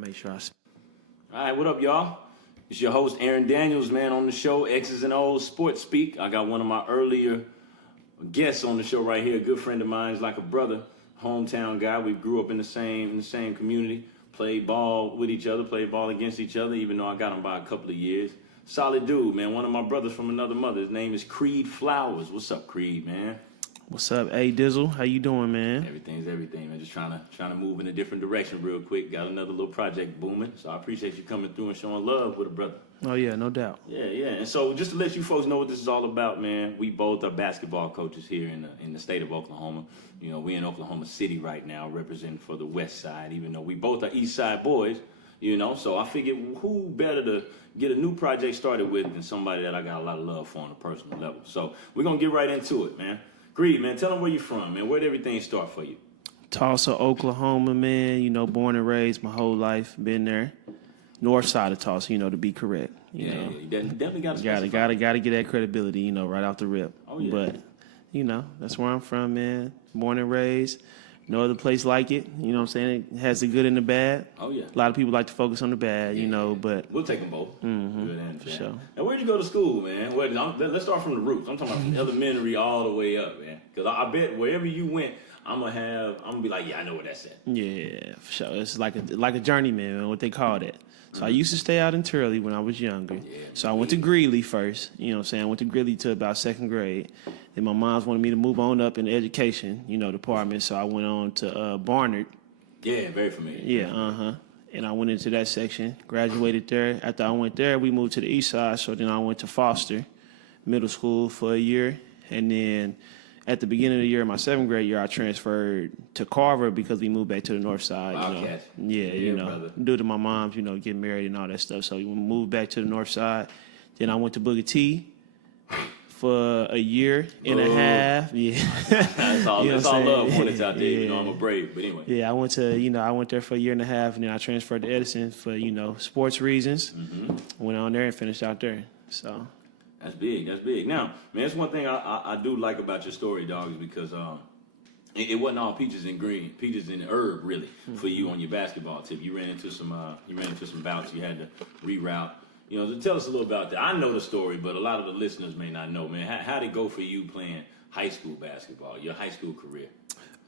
Make sure I. All right, what up, y'all? It's your host, Aaron Daniels, man, on the show, X's and O's Sports Speak. I got one of my earlier guests on the show right here, a good friend of mine, he's like a brother, hometown guy. We grew up in the same community, played ball with each other, played ball against each other, even though I got him by a couple of years. Solid dude, man, one of my brothers from another mother. His name is Creed Flowers. What's up, Creed, man? What's up, A Dizzle? How you doing, man? Everything's everything, man. Just trying to move in a different direction real quick. Got another little project booming, so I appreciate you coming through and showing love with a brother. Oh yeah, no doubt. Yeah. And so just to let you folks know what this is all about, man. We both are basketball coaches here in the state of Oklahoma. You know, we in Oklahoma City right now, representing for the West Side. Even though we both are East Side boys, you know. So I figured, who better to get a new project started with than somebody that I got a lot of love for on a personal level. So we're gonna get right into it, man. Creed, man, tell them where you're from, man. Where'd everything start for you? Tulsa, Oklahoma, man. You know, born and raised my whole life. Been there. North side of Tulsa, you know, to be correct. You know. You definitely got to gotta get that credibility, you know, right off the rip. Oh, yeah. But, you know, that's where I'm from, man. Born and raised. No other place like it. You know what I'm saying? It has the good and the bad. Oh, yeah. A lot of people like to focus on the bad, you know, but... We'll take them both. Mm-hmm, good and for bad. sure. Now, where'd you go to school, man? Let's start from the roots. I'm talking about from elementary all the way up, man. Because I bet wherever you went, I'm gonna be like, yeah, I know where that's at. Yeah, for sure. It's like a journeyman, man, what they call that. So I used to stay out in Turley when I was younger. Yeah, so I went to Greeley first, you know what I'm saying? I went to Greeley to about second grade. Then my moms wanted me to move on up in the education, you know, department. So I went on to Barnard. Yeah, very familiar. Yeah, And I went into that section, graduated there. After I went there, we moved to the east side. So then I went to Foster Middle School for a year. And then at the beginning of the year, my seventh grade year, I transferred to Carver because we moved back to the north side. Wildcat. You know, brother. due to my mom's, you know, getting married and all that stuff. So we moved back to the north side. Then I went to Booker T for a year and a half. Yeah. That's all, You know that's what I'm all love saying? when it's out there. You know, Yeah. I'm a brave. But anyway. Yeah, I went there for a year and a half, and then I transferred to Edison for, you know, sports reasons. Mm-hmm. Went on there and finished out there. So That's big. Now, man, that's one thing I do like about your story, dog, is because it wasn't all peaches and herb, really, for you on your basketball tip. You ran into some bouts. You had to reroute. You know, so tell us a little about that. I know the story, but a lot of the listeners may not know, man. How'd it go for you playing high school basketball, your high school career?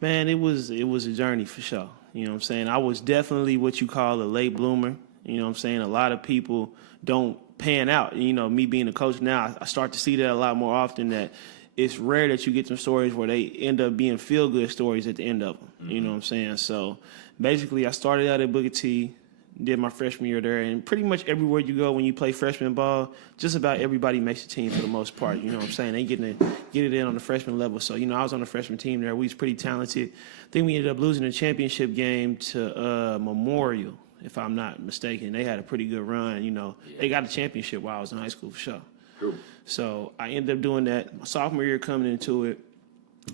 Man, it was a journey for sure. You know what I'm saying? I was definitely what you call a late bloomer. You know what I'm saying? A lot of people don't pan out. You know, me being a coach now, I start to see that a lot more often, that it's rare that you get some stories where they end up being feel-good stories at the end of them. Mm-hmm. You know what I'm saying? So basically, I started out at Booker T, did my freshman year there, and pretty much everywhere you go when you play freshman ball, just about everybody makes the team for the most part. You know what I'm saying? They get it in on the freshman level. So, you know, I was on the freshman team there. We was pretty talented. I think we ended up losing the championship game to Memorial, if I'm not mistaken. They had a pretty good run. You know, They got a championship while I was in high school for sure. True. So I ended up doing that. My sophomore year coming into it,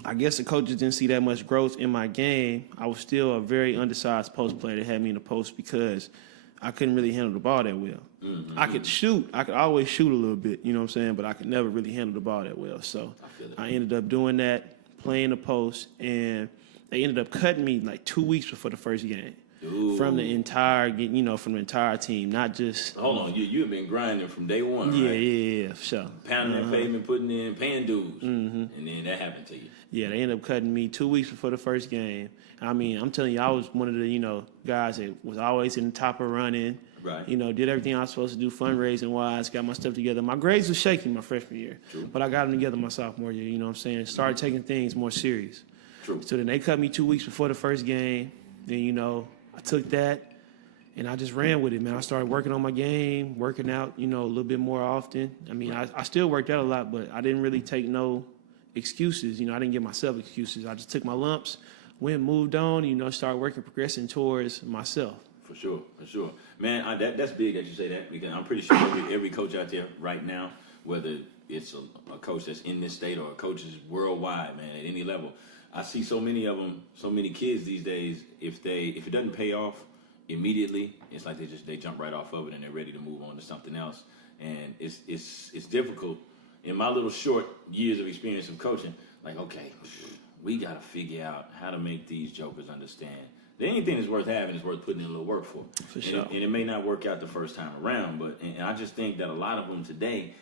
I guess the coaches didn't see that much growth in my game. I was still a very undersized post player that had me in the post because I couldn't really handle the ball that well. Mm-hmm. I could shoot. I could always shoot a little bit, you know what I'm saying, but I could never really handle the ball that well. So I ended up doing that, playing the post, and they ended up cutting me like 2 weeks before the first game. Ooh. From the entire team, not just. Hold on, you have been grinding from day one, yeah, right? Yeah, for sure. Pounding that pavement, paying dues, and then that happened to you. Yeah, they ended up cutting me 2 weeks before the first game. I mean, I'm telling you, I was one of the, you know, guys that was always in the top of running. Right. You know, did everything I was supposed to do fundraising wise, got my stuff together. My grades were shaky my freshman year, True. But I got them together my sophomore year. You know what I'm saying? Started taking things more serious. True. So then they cut me 2 weeks before the first game. Then, you know, I took that and I just ran with it, man. I started working on my game, working out, you know, a little bit more often. I mean, I still worked out a lot, but I didn't really take no excuses. You know, I didn't give myself excuses. I just took my lumps, moved on, you know, started working, progressing towards myself. For sure. Man, that's big that you say that, because I'm pretty sure every coach out there right now, whether it's a coach that's in this state or a coach is worldwide, man, at any level, I see so many of them, so many kids these days, if it doesn't pay off immediately, it's like they jump right off of it and they're ready to move on to something else. And it's difficult. In my little short years of experience of coaching, like, okay, we got to figure out how to make these jokers understand anything that's worth having is worth putting in a little work for. For sure. And it may not work out the first time around, but and I just think that a lot of them today,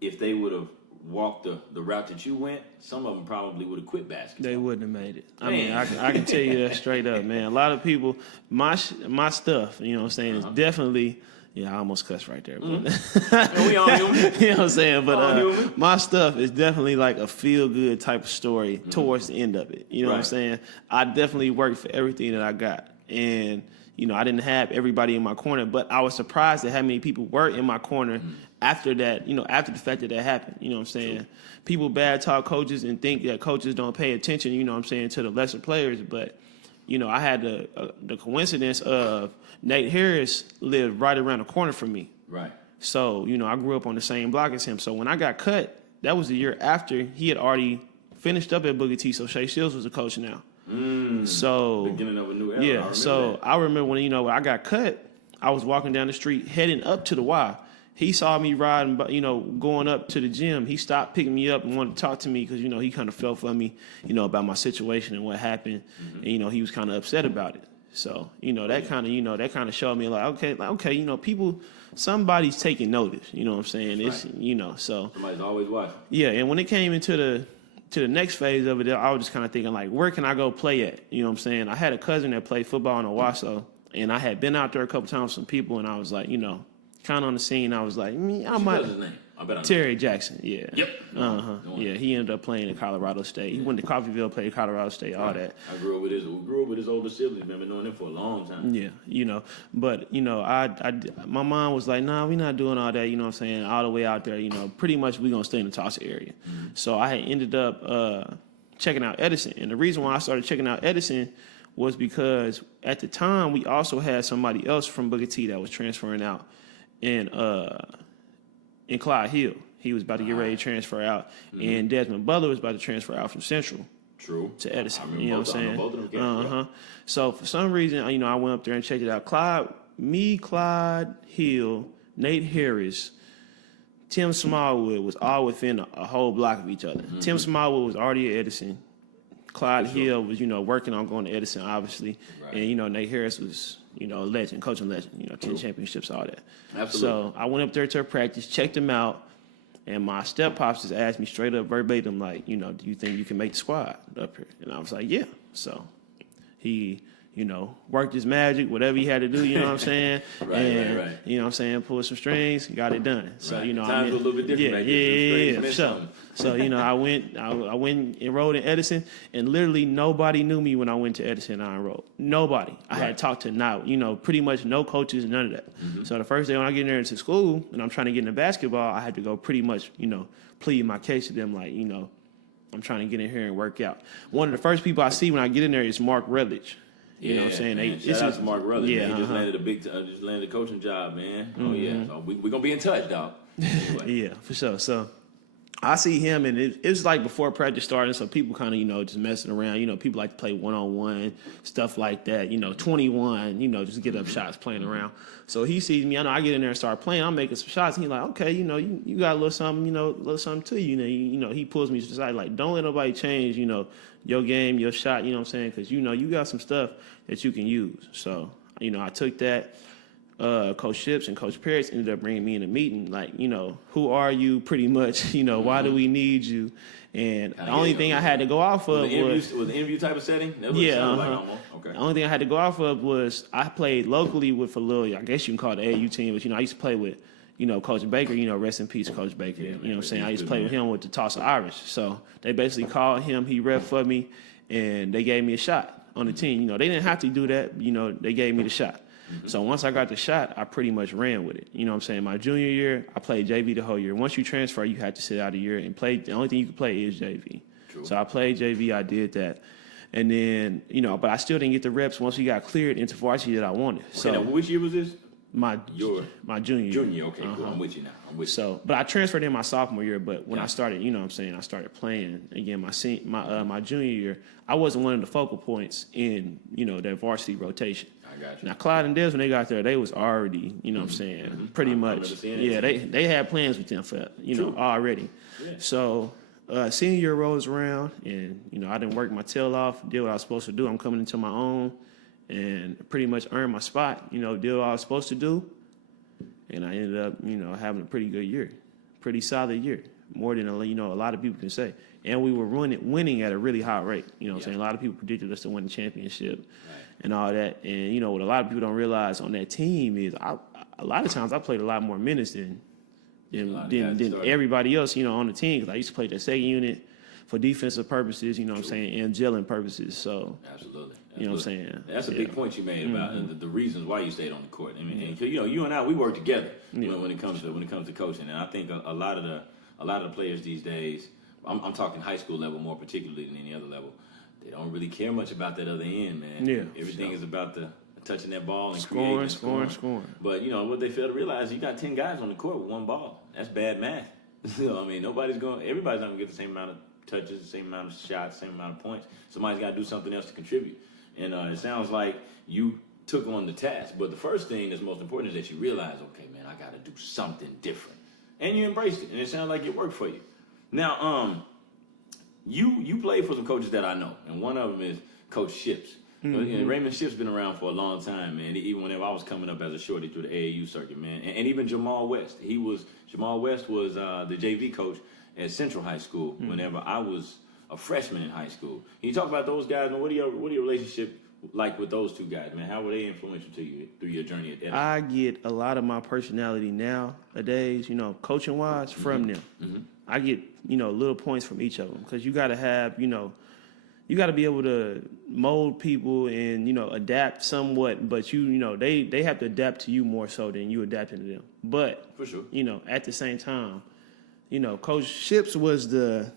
if they would have walked the route that you went, some of them probably would have quit basketball. They wouldn't have made it. I mean, I can tell you that straight up, man. A lot of people, my stuff, you know what I'm saying, is definitely. Yeah, I almost cussed right there. But We all human. you know what I'm saying? All human. But my stuff is definitely like a feel-good type of story towards the end of it. You know what I'm saying? I definitely worked for everything that I got. And, you know, I didn't have everybody in my corner, but I was surprised at how many people were in my corner after that, you know, after the fact that happened. You know what I'm saying? True. People bad talk coaches and think that coaches don't pay attention, you know what I'm saying, to the lesser players. But, you know, I had the coincidence of Nate Harris lived right around the corner from me. Right. So, you know, I grew up on the same block as him. So when I got cut, that was the year after he had already finished up at Booker T. So Shea Shields was the coach now. So beginning of a new era. Yeah. I remember when, you know, when I got cut, I was walking down the street heading up to the Y. He saw me riding, you know, going up to the gym. He stopped picking me up and wanted to talk to me because, you know, he kind of felt for me, you know, about my situation and what happened. And, you know, he was kind of upset about it. So, you know, that kind of showed me like, okay, you know, somebody's taking notice, you know what I'm saying? It's, you know, so. Somebody's always watching. Yeah, and when it came into the next phase of it, I was just kind of thinking like, where can I go play at? You know what I'm saying? I had a cousin that played football in Owasso, and I had been out there a couple times with some people, and I was like, you know, kind of on the scene. I was like, I might. What's his name? I bet I know. Terry Jackson, yeah. Yep. Yeah, he ended up playing at Colorado State. He went to Coffeyville, played Colorado State, all that. I grew up with his older siblings. Been knowing them for a long time. Yeah, you know, but you know, my mom was like, nah, we're not doing all that. You know what I'm saying? All the way out there, you know, pretty much we're gonna stay in the Tulsa area. So I had ended up checking out Edison, and the reason why I started checking out Edison was because at the time we also had somebody else from Booker T that was transferring out in Clyde Hill. He was about to get ready to transfer out, and Desmond Butler was about to transfer out from Central. True. To Edison. You know what I'm saying? Both of them So for some reason, you know, I went up there and checked it out. Clyde Hill, Nate Harris, Tim Smallwood was all within a whole block of each other. Tim Smallwood was already at Edison. Clyde Hill was, you know, working on going to Edison, obviously. Right. And, you know, Nate Harris was, you know, a legend, coaching legend, you know, 10 championships, all that. Absolutely. So I went up there to a practice, checked him out, and my step-pops just asked me straight up verbatim, like, you know, do you think you can make the squad up here? And I was like, yeah. So he, you know, worked his magic, whatever he had to do, you know what I'm saying? Right. You know what I'm saying? Pulled some strings, got it done. So, you know, times were a little bit different. Yeah, for sure. So, you know, I went enrolled in Edison, and literally nobody knew me when I went to Edison and I enrolled. Nobody. I had talked to pretty much no coaches, none of that. So the first day when I get in there into school and I'm trying to get into basketball, I had to go pretty much, you know, plead my case to them like, you know, I'm trying to get in here and work out. One of the first people I see when I get in there is Mark Rutledge. You know what I'm saying? Shout out to Mark Rutledge. Yeah, man. He just landed a coaching job, man. Oh yeah, so we're gonna be in touch, dog. Anyway. Yeah, for sure. So I see him, and it was like before practice started, so people kind of, you know, just messing around. You know, people like to play one-on-one, stuff like that. You know, 21, you know, just get up shots playing around. So he sees me. I know I get in there and start playing. I'm making some shots. And he's like, okay, you know, you got a little something, you know, a little something to you. You know, he pulls me to the side, like, don't let nobody change, you know, your game, your shot, you know what I'm saying? Because, you know, you got some stuff that you can use. So, you know, I took that. Coach Ships and Coach Parrish ended up bringing me in a meeting, like, you know, who are you pretty much, you know, why do we need you? And the only thing I had to go off of was an interview type of setting? Like almost. Okay. The only thing I had to go off of was I played locally with a little, I guess you can call it the AU team, but, you know, I used to play with, you know, Coach Baker, you know, rest in peace, Coach Baker. You know what I'm saying? I used to play with him with the Tulsa Irish. So they basically called him, he rep for me, and they gave me a shot on the team. You know, they didn't have to do that, you know, they gave me the shot. So once I got the shot, I pretty much ran with it. You know what I'm saying? My junior year, I played JV the whole year. Once you transfer, you had to sit out a year and play. The only thing you could play is JV. True. So I played JV. I did that. And then, you know, but I still didn't get the reps once we got cleared into varsity that I wanted. So now, which year was this? My junior year. Junior, okay, cool. I'm with you now. So, but I transferred in my sophomore year. But when I started, you know what I'm saying, I started playing again my junior year. I wasn't one of the focal points in, you know, that varsity rotation. I got you. Now, Clyde and Des, when they got there, they was already, you know what I'm saying, pretty much. Yeah, they had plans with them for, you know, already. Yeah. So, senior year rolls around, and, you know, I didn't work my tail off, did what I was supposed to do. I'm coming into my own. and pretty much earned my spot. Did what I was supposed to do, and I ended up having a pretty good year, pretty solid year, more than a lot of people can say. And we were winning at a really high rate. What I'm saying? A lot of people predicted us to win the championship and all that. And what a lot of people don't realize on that team is a lot of times I played a lot more minutes than everybody else, on the team. Because I used to play the second unit for defensive purposes, what I'm saying, and gelling purposes. So Absolutely. You know what I'm saying? That's a big point you made about the reasons why you stayed on the court. I mean, and, you and I, we work together when it comes to coaching, and I think a lot of the players these days, I'm talking high school level more particularly than any other level, they don't really care much about that other end, man. Yeah, everything is about the touching that ball and scoring. But what they fail to realize, you got 10 guys on the court with one ball. That's bad math. I mean, everybody's not gonna get the same amount of touches, the same amount of shots, same amount of points. Somebody's got to do something else to contribute. And it sounds like you took on the task. But the first thing that's most important is that you realize, okay, man, I got to do something different. And you embraced it. And it sounds like it worked for you. Now, you played for some coaches that I know. And one of them is Coach Ships. Raymond Ships been around for a long time, man. Even whenever I was coming up as a shorty through the AAU circuit, man. And even Jamal West. Jamal West was the JV coach at Central High School whenever I was a freshman in high school. Can you talk about those guys, and what are your relationship like with those two guys, man? How were they influential to you through your journey at that? I get a lot of my personality nowadays, coaching wise, from them. I get little points from each of them, because you got to have you got to be able to mold people and adapt somewhat, but they have to adapt to you more so than you adapting to them. But for sure, at the same time, Coach Ships was the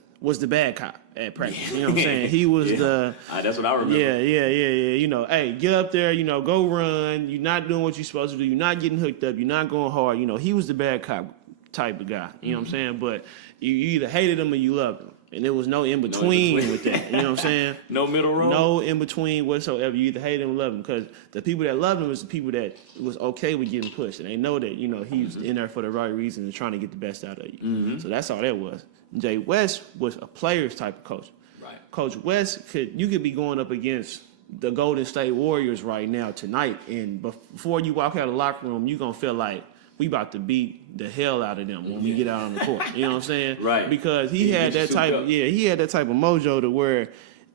bad cop at practice. You know what I'm saying? He was that's what I remember. Yeah. Hey, get up there, go run. You're not doing what you're supposed to do. You're not getting hooked up. You're not going hard. He was the bad cop type of guy. You know what I'm saying? But you either hated him or you loved him. And there was no in between with that. You know what I'm saying? No middle road? No in between whatsoever. You either hate him or love him. Because the people that loved him was the people that was okay with getting pushed. And they know that, he was in there for the right reason and trying to get the best out of you. So that's all that was. Jay West was a player's type of coach. Right. Coach West, you could be going up against the Golden State Warriors right now tonight. And before you walk out of the locker room, you're going to feel like, we about to beat the hell out of them when we get out on the court. You know what I'm saying? Right. Because he had that type of mojo to where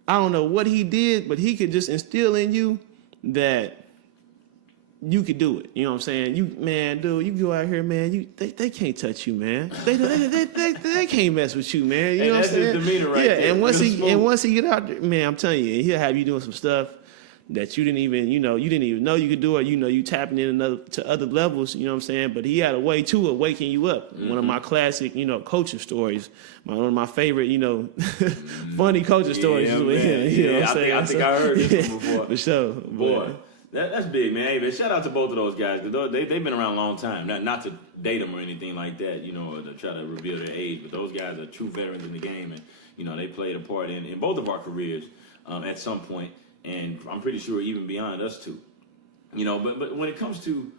I don't know what he did, but he could just instill in you that you could do it. You know what I'm saying? You go out here, man. They can't touch you, man. They can't mess with you, man. You know what I'm saying? That's his demeanor right there. And once he get out there, man, I'm telling you, he'll have you doing some stuff that you didn't even know you could do it. You tapping in to other levels, you know what I'm saying? But he had a way to waking you up. One of my classic, coaching stories. One of my favorite, funny coaching stories is with him. You know what I'm saying? I think I heard this one before. For sure. Boy. That's big, man. Hey, man, shout out to both of those guys. They've been around a long time. Not to date them or anything like that, or to try to reveal their age. But those guys are true veterans in the game. And, they played a part in both of our careers at some point. And I'm pretty sure even beyond us too, But when it comes to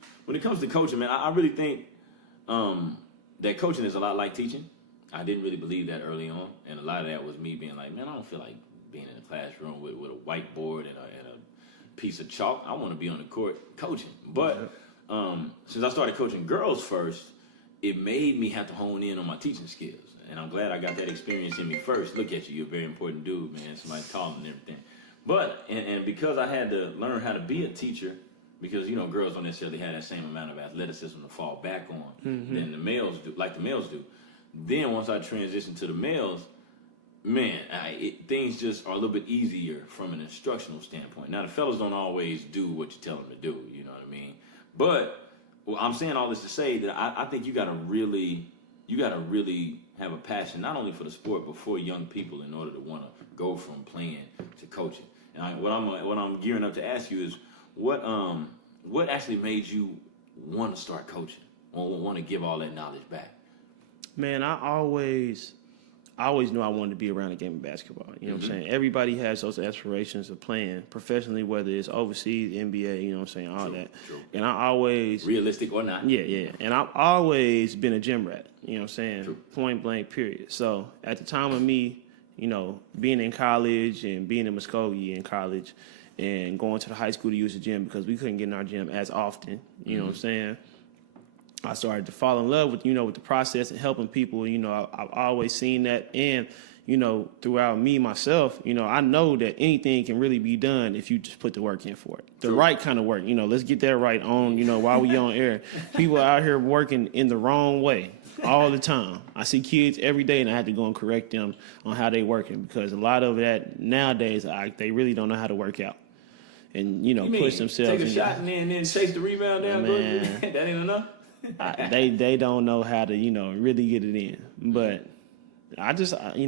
coaching, man, I really think that coaching is a lot like teaching. I didn't really believe that early on, and a lot of that was me being like, man, I don't feel like being in a classroom with a whiteboard and a piece of chalk. I want to be on the court coaching. But since I started coaching girls first, it made me have to hone in on my teaching skills, and I'm glad I got that experience in me first. Look at you, you're a very important dude, man. Somebody's calling and everything. But, and because I had to learn how to be a teacher, because, girls don't necessarily have that same amount of athleticism to fall back on than the males do, like the males do. Then once I transitioned to the males, man, things just are a little bit easier from an instructional standpoint. Now, the fellas don't always do what you tell them to do, you know what I mean? But I'm saying all this to say that I think you got to really have a passion, not only for the sport, but for young people in order to want to go from playing to coaching. And what I'm gearing up to ask you is, what actually made you want to start coaching, or want to give all that knowledge back? Man, I always knew I wanted to be around the game of basketball. You know what I'm saying? Everybody has those aspirations of playing professionally, whether it's overseas, NBA, you know what I'm saying, all that. True. And I always... realistic or not. Yeah. And I've always been a gym rat, you know what I'm saying? True. Point blank, period. So at the time of me, being in college and being in Muskogee in college and going to the high school to use the gym because we couldn't get in our gym as often. You know what I'm saying? I started to fall in love with, with the process and helping people. I've always seen that. And, throughout me, myself, I know that anything can really be done if you just put the work in for it. The right kind of work. Let's get that right on, while we on air. People out here working in the wrong way all the time. I see kids every day, and I have to go and correct them on how they working because a lot of that nowadays, they really don't know how to work out. And, push themselves. Take a shot and then chase the rebound down. Man, that ain't enough? they don't know how to, really get it in. But I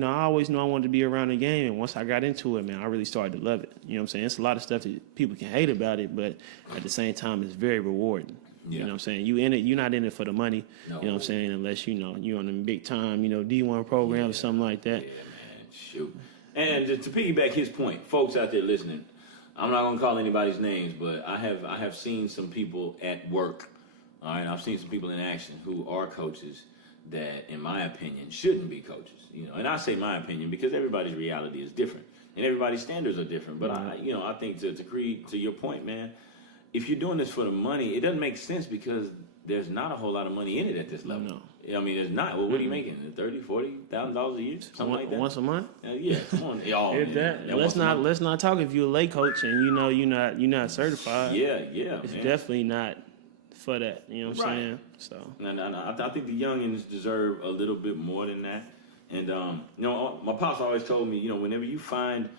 always knew I wanted to be around the game. And once I got into it, man, I really started to love it. You know what I'm saying? It's a lot of stuff that people can hate about it, but at the same time, it's very rewarding. Yeah. You know what I'm saying? You in it, you're not in it for the money. No. You know what I'm saying? Unless, you're on the big time, D1 program or something like that. Yeah, man. Shoot. And to piggyback his point, folks out there listening, I'm not going to call anybody's names, but I have seen some people at work. All right, I've seen some people in action who are coaches that, in my opinion, shouldn't be coaches. And I say my opinion because everybody's reality is different and everybody's standards are different. But I think to Creed, to your point, man, if you're doing this for the money, it doesn't make sense because there's not a whole lot of money in it at this level. No. I mean, there's not. Well, what are you making? $30,000, $40,000 a year, something like that. Once a month? Yeah, come on, y'all. Let's not talk if you're a lay coach and you're not certified. Yeah, it's definitely not for that. You know what I'm saying? So no. I think the youngins deserve a little bit more than that. And my pops always told me, whenever you find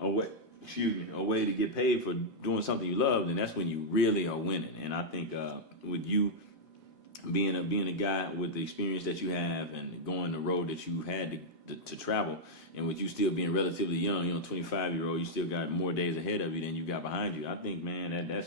a way to get paid for doing something you love, then that's when you really are winning. And I think with you being a guy with the experience that you have and going the road that you had to travel, and with you still being relatively young, 25-year-old, you still got more days ahead of you than you got behind you. I think, man, I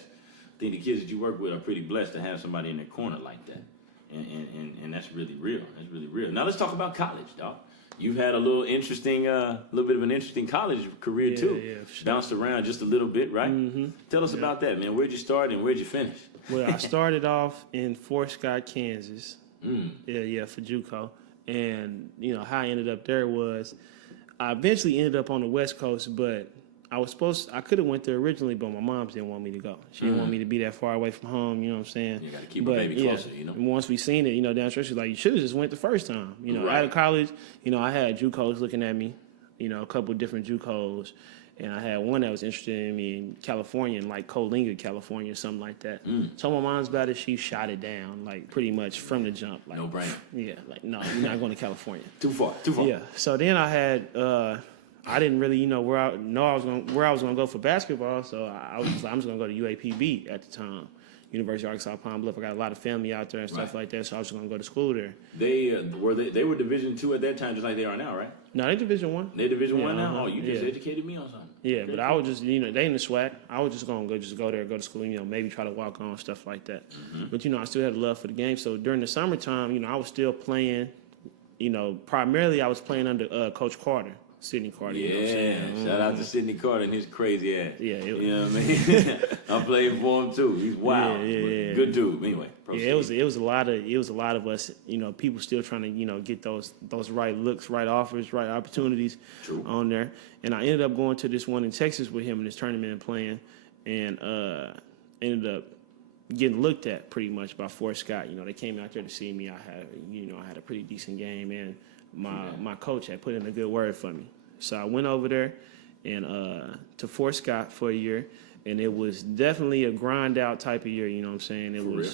think the kids that you work with are pretty blessed to have somebody in their corner like that. And that's really real. That's really real. Now let's talk about college, dog. You've had a little bit of an interesting college career too. Yeah, for sure. Bounced around just a little bit, right? Mm-hmm. Tell us about that, man. Where'd you start and where'd you finish? Well, I started off in Fort Scott, Kansas. For JUCO. And, how I ended up there was I eventually ended up on the West Coast, but I could have went there originally, but my mom didn't want me to go. She didn't want me to be that far away from home, you know what I'm saying? You got to keep the baby closer, Once we seen it, down the street, she was like, you should have just went the first time. Out of college, I had JUCOs looking at me, a couple of different JUCOs. And I had one that was interested in me in California, in like Coalinga, California, or something like that. Told my mom's about it. She shot it down, like pretty much from the jump. Like, no brainer. Yeah, like, no, you're not going to California. Too far. Yeah. So then I had, I didn't really, where I was going to go for basketball. So I was just like, I'm just going to go to UAPB at the time. University of Arkansas Pine Bluff. I got a lot of family out there and stuff like that, so I was just going to go to school there. They were Division II at that time, just like they are now, right? No, they Division I. They Division I now? Oh, you just educated me on something. Yeah, but I was just, they in the SWAC. I was just going to go there, go to school, maybe try to walk on, stuff like that. Mm-hmm. But, I still had a love for the game. So during the summertime, I was still playing, primarily I was playing under Coach Carter. Sidney Carter. Yeah, shout out to Sidney Carter and his crazy ass. Yeah, you know what I mean. I played for him too. He's wild. Yeah. Good dude. Anyway, proceed. Yeah, it was a lot of us. People still trying to get those right looks, right offers, right opportunities on there. And I ended up going to this one in Texas with him in this tournament and playing, and ended up getting looked at pretty much by Fort Scott. They came out there to see me. I had a pretty decent game and. My coach had put in a good word for me. So I went over there and to Fort Scott for a year, and it was definitely a grind out type of year, you know what I'm saying?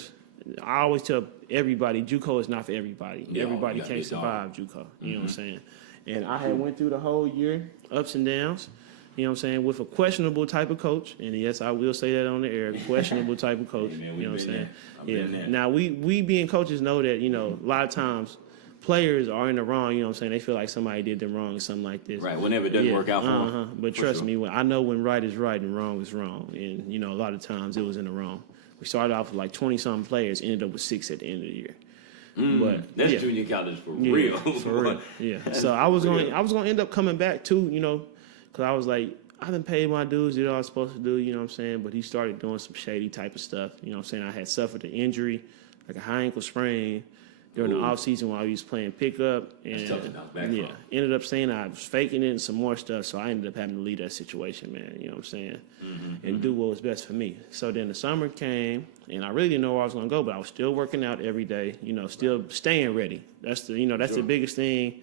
I always tell everybody, JUCO is not for everybody. Yeah, everybody can't survive JUCO, you know what I'm saying? And I had went through the whole year, ups and downs, you know what I'm saying, with a questionable type of coach. And yes, I will say that on the air, questionable type of coach, you know what I'm saying? Yeah. Now, we being coaches know that, a lot of times, players are in the wrong, you know what I'm saying? They feel like somebody did them wrong or something like this. Right, whenever it doesn't work out for them. But trust me, I know when right is right and wrong is wrong. And, a lot of times it was in the wrong. We started off with like 20-something players, ended up with 6 at the end of the year. But that's junior college for real. For real, yeah. So I was going to end up coming back too, because I was like, I done paid my dues, did all I was supposed to do, you know what I'm saying? But he started doing some shady type of stuff, you know what I'm saying? I had suffered an injury, like a high ankle sprain, during the off season while I was playing pickup. And That's tough to bounce back yeah, from. ended up saying I was faking it and some more stuff, so I ended up having to leave that situation, man. You know what I'm saying? And do what was best for me. So then the summer came, and I really didn't know where I was gonna go, but I was still working out every day. You know, still staying ready. That's the biggest thing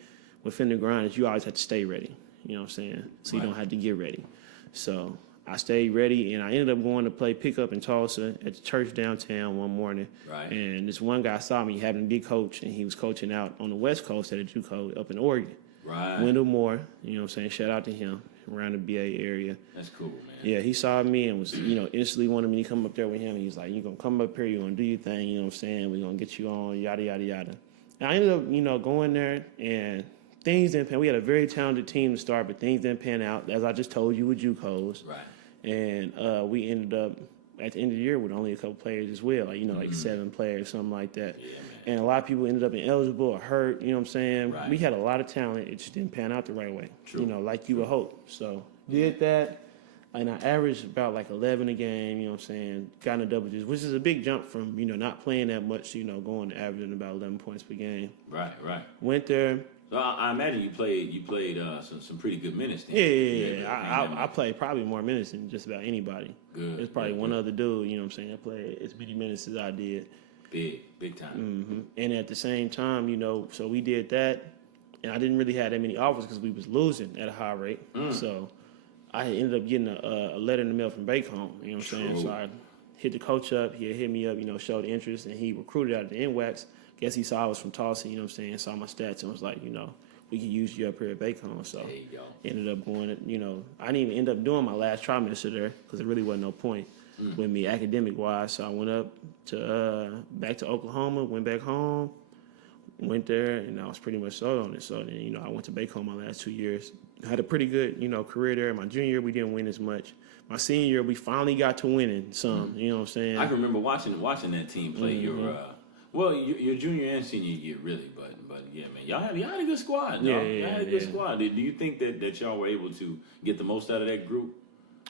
within the grind is you always have to stay ready. You know what I'm saying? So you don't have to get ready. So I stayed ready, and I ended up going to play pickup in Tulsa at the church downtown one morning. Right. And this one guy saw me having to be coach, and he was coaching out on the West Coast at a JUCO up in Oregon. Right. Wendell Moore, you know what I'm saying? Shout out to him around the BA area. That's cool, man. Yeah, he saw me and was, instantly wanted me to come up there with him. He was like, "You gonna come up here, you gonna do your thing, you know what I'm saying? We're gonna get you on, yada, yada, yada." And I ended up, going there, and things didn't pan. We had a very talented team to start, but things didn't pan out, as I just told you with JUCOs. Right. And we ended up at the end of the year with only a couple players as well, like 7 players, something like that. Yeah, man. And a lot of people ended up ineligible or hurt, you know what I'm saying? Right. We had a lot of talent. It just didn't pan out the right way, True. like you would hope. So did that, and I averaged about like 11 a game, you know what I'm saying? Got in the double digits, which is a big jump from, not playing that much, going to averaging about 11 points per game. Right. Went there. So I imagine you played some pretty good minutes then. Yeah. I played probably more minutes than just about anybody. Good. There's probably one other dude, you know what I'm saying, that played as many minutes as I did. Big time. And at the same time, so we did that, and I didn't really have that many offers because we was losing at a high rate. So I ended up getting a letter in the mail from Bacon, you know what I'm saying? So I hit the coach up. He had hit me up, showed interest, and he recruited out of the NWACs. Guess he saw I was from Tulsa, you know what I'm saying, saw my stats and was like, we can use you up here at Bacon. So There you go. ended up going, I didn't even end up doing my last trimester there because there really wasn't no point with me academic-wise. So I went up to back to Oklahoma, went back home, went there, and I was pretty much sold on it. So then, I went to Bacon my last 2 years. Had a pretty good, career there. My junior year, we didn't win as much. My senior year, we finally got to winning some, you know what I'm saying? I can remember watching that team play your junior and senior year, really, but yeah, man, y'all had a good squad. Y'all had a good squad. Do you think that y'all were able to get the most out of that group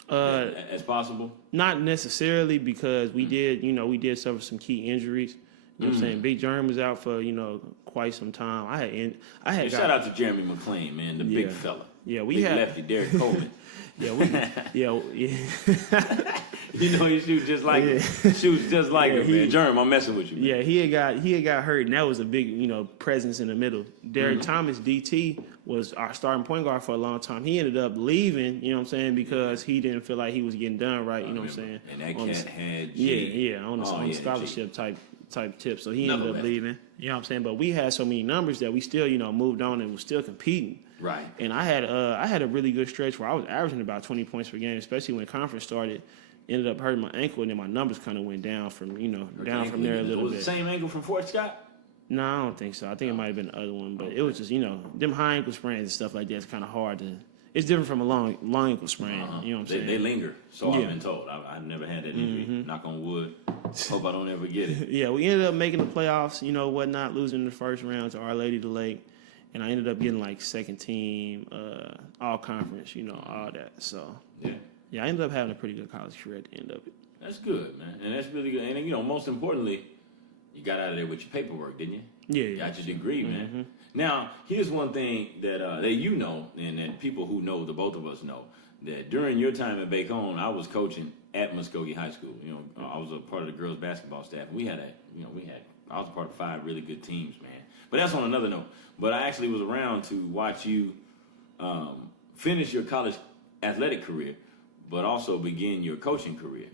as possible? Not necessarily, because we did suffer some key injuries. You know what I'm saying? Big Jeremy was out for quite some time. I had shout out to Jeremy McClain, man, the big fella. Yeah, big lefty Derek Coleman. yeah. He shoots just like him, man. Jeremy, I'm messing with you, man. Yeah, he had got hurt, and that was a big, presence in the middle. Derek Thomas, DT, was our starting point guard for a long time. He ended up leaving, you know what I'm saying, because he didn't feel like he was getting done right, you know what I'm saying. And that cat had G. on the scholarship type tip. So he ended up lefty. leaving, you know what I'm saying. But we had so many numbers that we still, moved on and was still competing. Right. And I had a really good stretch where I was averaging about 20 points per game, especially when conference started. Ended up hurting my ankle, and then my numbers kind of went down from from there a little bit. Was it the same ankle from Fort Scott? No, I don't think so. I think it might have been the other one, but it was just them high ankle sprains and stuff like that. It's kind of hard to. It's different from a long ankle sprain. You know what I'm saying? They linger, so I've been told. I've never had that injury. Knock on wood. Hope I don't ever get it. Yeah, we ended up making the playoffs. Whatnot, losing in the first round to Our Lady of the Lake, and I ended up getting like second team, all conference. All that. So yeah, I ended up having a pretty good college career at the end of it. That's good, man, and that's really good. And most importantly, you got out of there with your paperwork, didn't you? Yeah. Got your degree, man. Now, here's one thing that and that people who know, the both of us know, that during your time at Bacon, I was coaching at Muskogee High School. I was a part of the girls basketball staff. I was a part of 5 really good teams, man. But that's on another note. But I actually was around to watch you finish your college athletic career, but also begin your coaching career.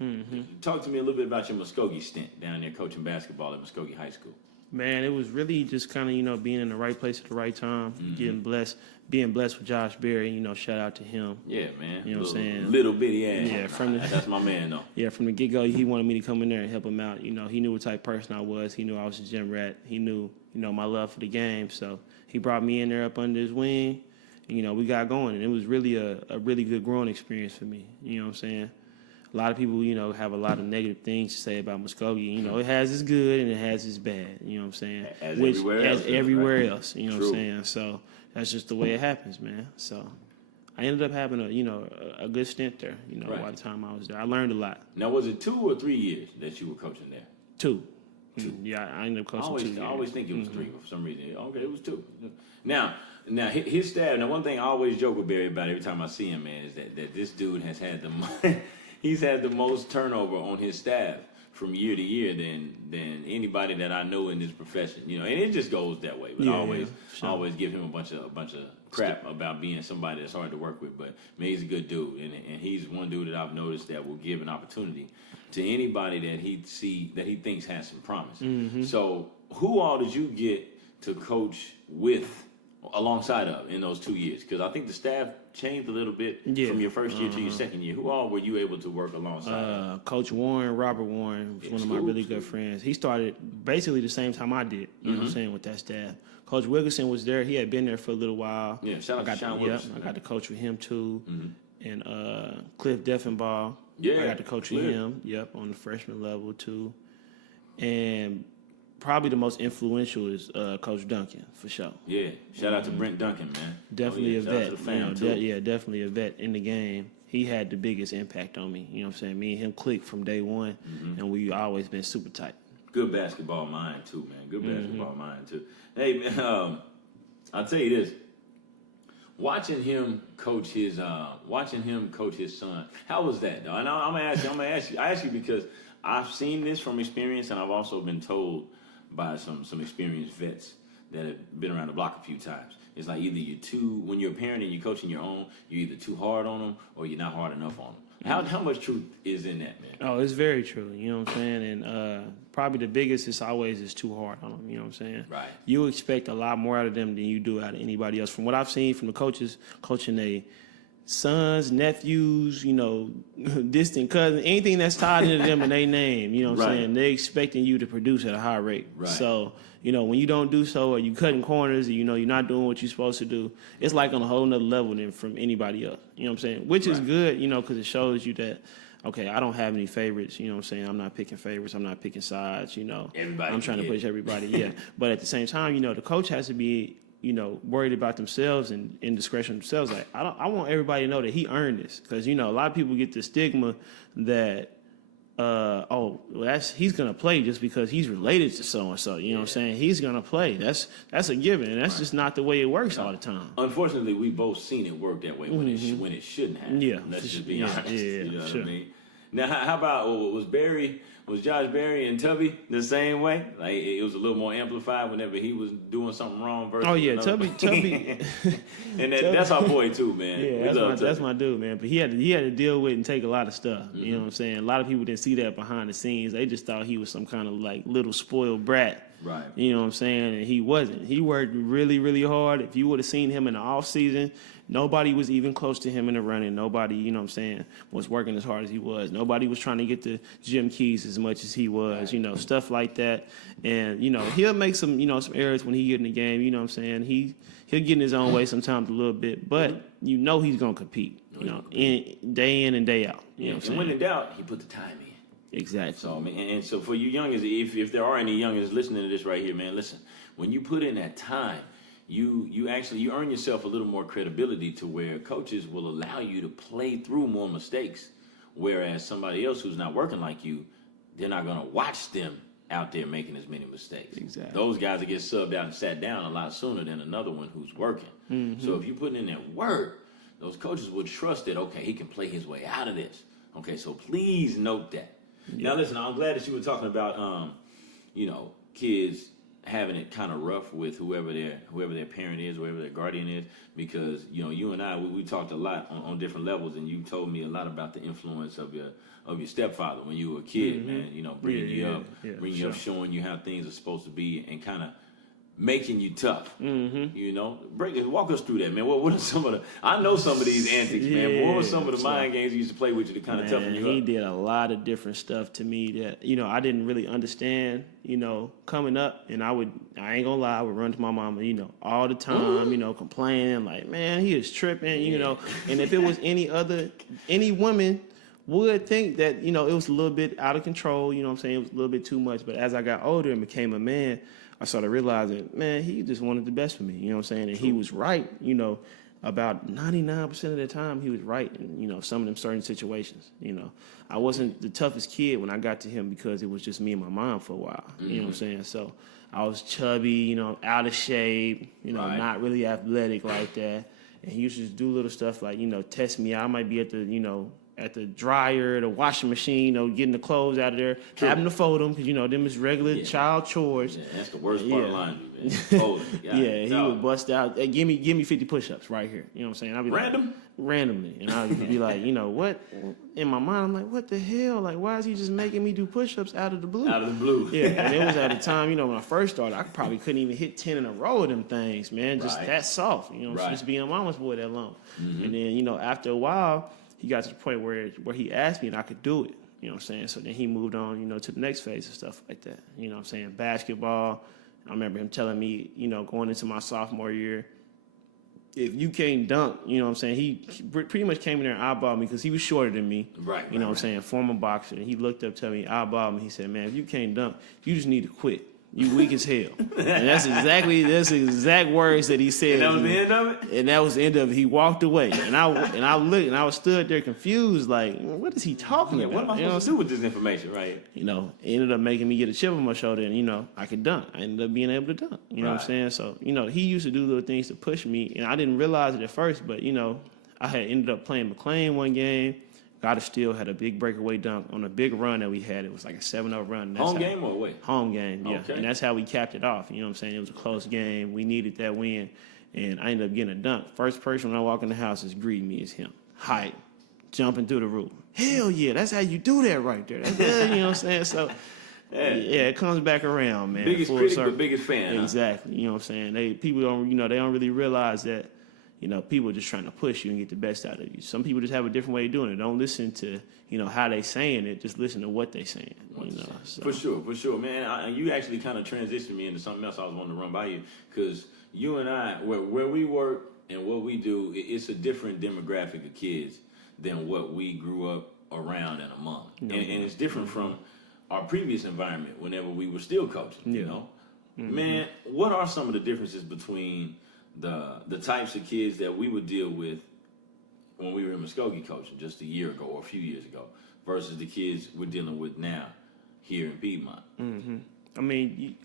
Talk to me a little bit about your Muskogee stint down there coaching basketball at Muskogee High School. Man, it was really just kind of, being in the right place at the right time, being blessed with Josh Berry, shout out to him. Yeah, man. You know what I'm saying? Little bitty ass. Yeah, that's my man, though. Yeah, from the get-go, he wanted me to come in there and help him out. He knew what type of person I was. He knew I was a gym rat. He knew, my love for the game. So he brought me in there up under his wing. And, we got going, and it was really a really good growing experience for me. You know what I'm saying? A lot of people, have a lot of negative things to say about Muskogee. It has its good and it has its bad. You know what I'm saying? As everywhere else. You know what I'm saying? So that's just the way it happens, man. So I ended up having a good stint there. By the time I was there, I learned a lot. Now, was it 2 or 3 years that you were coaching there? 2. 2. Yeah, I ended up coaching 2 years. I always think it was 3, but for some reason, okay, it was 2. Now his staff. Now, one thing I always joke with Barry about every time I see him, man, is that this dude has had he's had the most turnover on his staff from year to year than anybody that I know in this profession. You know, and it just goes that way. But I always give him a bunch of crap about being somebody that's hard to work with. But man, he's a good dude, and he's one dude that I've noticed that will give an opportunity to anybody that he thinks has some promise. So who all did you get to coach with alongside of in those 2 years? Because I think the staff changed a little bit from your first year to your second year. Who all were you able to work alongside? Coach Warren, Robert Warren, was one of my really good friends. He started basically the same time I did, you know what I'm saying, with that staff. Coach Wilkerson was there. He had been there for a little while. Yeah, shout out to Sean Wilkerson. I got to coach with him too. And Cliff Deffenbaugh. Yeah, I got to coach with him, on the freshman level too. And probably the most influential is Coach Duncan, for sure. Yeah, shout out to Brent Duncan, man. Definitely a vet. Shout out to the fam, too. Definitely a vet in the game. He had the biggest impact on me. You know what I'm saying? Me and him clicked from day one, and we always been super tight. Good basketball mind too, man. Good basketball mind too. Hey, man, I'll tell you this. Watching him coach his son. How was that, though? And I'm gonna ask you. I ask you because I've seen this from experience, and I've also been told by some experienced vets that have been around the block a few times. It's like either when you're a parent and you're coaching your own, you're either too hard on them or you're not hard enough on them. How much truth is in that, man? Oh, it's very true. You know what I'm saying? And probably the biggest is too hard on them. You know what I'm saying? Right. You expect a lot more out of them than you do out of anybody else. From what I've seen from the coaches coaching their sons, nephews, distant cousins, anything that's tied into them in their name, you know what I'm saying? They're expecting you to produce at a high rate. Right. So, when you don't do so or you cutting corners, or, you're not doing what you're supposed to do, it's like on a whole nother level than from anybody else. You know what I'm saying? Which is good, because it shows you that, okay, I don't have any favorites, you know what I'm saying? I'm not picking favorites, I'm not picking sides, Everybody I'm trying to push everybody, But at the same time, the coach has to be worried about themselves and in discretion themselves. Like, I want everybody to know that he earned this. Because, a lot of people get the stigma that, he's going to play just because he's related to so-and-so. You know what I'm saying? He's going to play. That's a given. And that's just not the way it works all the time. Unfortunately, we both seen it work that way when it shouldn't have. Yeah. Let's just be honest. Yeah, you know sure. what I mean? Now, how about, was Josh Berry and Tubby the same way? Like, it was a little more amplified whenever he was doing something wrong versus Tubby. And that's our boy too, man. Yeah, that's my dude, man. But he had to deal with and take a lot of stuff. You know what I'm saying? A lot of people didn't see that behind the scenes. They just thought he was some kind of like little spoiled brat. Right. You know what I'm saying? And he wasn't. He worked really, really hard. If you would have seen him in the off season, nobody was even close to him in the running. Nobody, you know what I'm saying, was working as hard as he was. Nobody was trying to get the gym keys as much as he was, stuff like that. And, he'll make some, some errors when he get in the game, you know what I'm saying? He'll get in his own way sometimes a little bit, but he's going to compete, day in and day out. You know what I'm saying? And when in doubt, he put the time in. Exactly. So, I mean, and so for you youngins, if there are any youngins listening to this right here, man, listen, when you put in that time, you earn yourself a little more credibility to where coaches will allow you to play through more mistakes, whereas somebody else who's not working like you, they're not going to watch them out there making as many mistakes. Exactly. Those guys that get subbed out and sat down a lot sooner than another one who's working. So if you're putting in that work, those coaches would trust that, okay, he can play his way out of this. Okay, so please note that. Now, listen, I'm glad that you were talking about, kids having it kind of rough with whoever their parent is, whoever their guardian is, because, you and I, we talked a lot on different levels, and you told me a lot about the influence of your stepfather when you were a kid, man, bringing you up, showing you how things are supposed to be, and kind of making you tough. Walk us through that, man. What are some of the? I know some of these antics, man. But what were some of the mind games you used to play with you to kind of toughen you up? He did a lot of different stuff to me that I didn't really understand. Coming up, and I ain't gonna lie, I would run to my mama, all the time, complaining like, man, he is tripping, And if it was any woman would think that it was a little bit out of control. You know what I'm saying? It was a little bit too much. But as I got older and became a man, I started realizing, man, he just wanted the best for me, you know what I'm saying? And he was right, about 99% of the time he was right in, you know, some of them certain situations. You know, I wasn't the toughest kid when I got to him because it was just me and my mom for a while. You know what I'm saying? So I was chubby, you know, out of shape, you know, not really athletic like that. And he used to just do little stuff like, you know, test me out. I might be at the, you know, at the dryer, the washing machine, you know, getting the clothes out of there, having to fold them because, you know, them is regular child chores. Yeah, that's the worst part of laundry, man. Folding. Yeah, he would bust out, hey, give me 50 push-ups right here. You know what I'm saying? I'd be randomly. And I'd be like, you know, what? In my mind, I'm like, what the hell? Like, why is he just making me do push-ups out of the blue? Out of the blue. Yeah, and it was at a time, you know, when I first started, I probably couldn't even hit 10 in a row of them things, man. Just that soft, you know, just being a mama's boy that long. And then, you know, after a while, he got to the point where he asked me and I could do it. You know what I'm saying? So then he moved on, you know, to the next phase and stuff like that. You know what I'm saying? Basketball. I remember him telling me, you know, going into my sophomore year, if you can't dunk, you know what I'm saying? He pretty much came in there and eyeballed me because he was shorter than me. You know what I'm saying? Former boxer. And he looked up to me, eyeballed me. He said, man, if you can't dunk, you just need to quit. You weak as hell. And that's the exact words that he said. And that was the end of it? And that was the end of it. He walked away. And I looked and I was stood there confused, like, what is he talking about? What am I supposed to do with this information, right? You know, it ended up making me get a chip on my shoulder and, you know, I could dunk. I ended up being able to dunk. You know what I'm saying? So, you know, he used to do little things to push me and I didn't realize it at first, but, you know, I had ended up playing McLean one game. Got a steal, had a big breakaway dunk on a big run that we had. It was like a 7-0 run. Home game or away? Home game, yeah. Okay. And that's how we capped it off. You know what I'm saying? It was a close game. We needed that win. And I ended up getting a dunk. First person when I walk in the house is greeting me is him. Hype. Jumping through the roof. Hell yeah, that's how you do that right there. That's good, you know what I'm saying? So, yeah, it comes back around, man. Biggest critic, but biggest fan. Exactly. You know what I'm saying? People don't, you know, they don't really realize that, you know, people are just trying to push you and get the best out of you. Some people just have a different way of doing it. Don't listen to, you know, how they saying it. Just listen to what they saying. You know. So. For sure, man. You actually kind of transitioned me into something else I was wanting to run by you because you and I, where we work and what we do, it's a different demographic of kids than what we grew up around and among, and it's different from our previous environment whenever we were still coaching. You know, man, what are some of the differences between the types of kids that we would deal with when we were in Muskogee coaching just a year ago or a few years ago versus the kids we're dealing with now here in Piedmont? I mean,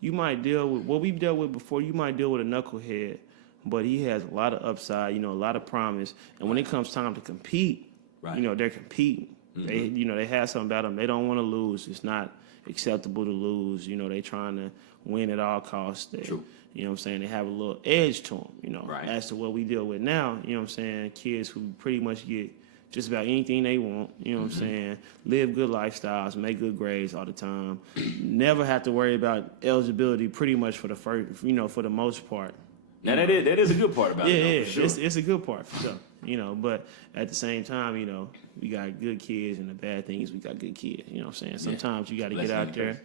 you might deal with what we've dealt with before. You might deal with a knucklehead, but he has a lot of upside, you know, a lot of promise. And when it comes time to compete, you know, they're competing. They, you know, they have something about them. They don't want to lose. It's not acceptable to lose. You know, they trying to win at all costs. True. You know what I'm saying? They have a little edge to them, you know, as to what we deal with now. You know what I'm saying? Kids who pretty much get just about anything they want, you know what I'm saying? Live good lifestyles, make good grades all the time. Never have to worry about eligibility pretty much for the first, you know, for the most part. Now that is a good part about it. For sure. It's a good part for sure. You know, but at the same time, you know, we got good kids and the bad thing is we got good kids. You know what I'm saying? Sometimes you got to get out there.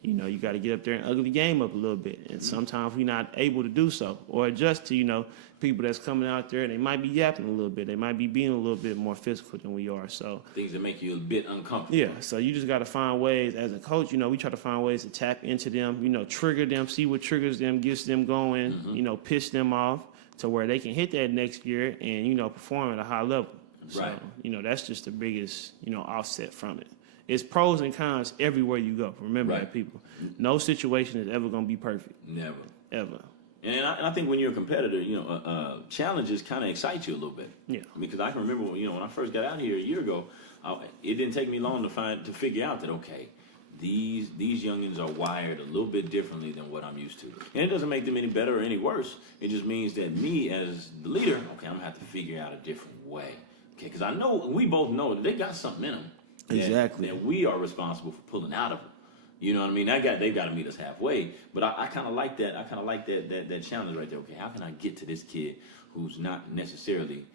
You know, you got to get up there and ugly the game up a little bit. And sometimes we're not able to do so or adjust to, you know, people that's coming out there and they might be yapping a little bit. They might be being a little bit more physical than we are. So things that make you a bit uncomfortable. Yeah, so you just got to find ways as a coach. You know, we try to find ways to tap into them, you know, trigger them, see what triggers them, gets them going, you know, piss them off to where they can hit that next year and, you know, perform at a high level. So, you know, that's just the biggest, you know, offset from it. It's pros and cons everywhere you go. Remember that, people. No situation is ever going to be perfect. Never. Ever. And I think when you're a competitor, you know, challenges kind of excite you a little bit. Yeah. Because I can remember, you know, when I first got out here a year ago, it didn't take me long to figure out that, okay, these youngins are wired a little bit differently than what I'm used to. And it doesn't make them any better or any worse. It just means that me as the leader, okay, I'm going to have to figure out a different way. Okay, because I know, we both know that they got something in them. Exactly. That we are responsible for pulling out of them. You know what I mean? They've got to meet us halfway. But I kind of like that. I kind of like that challenge right there. Okay, how can I get to this kid who's not necessarily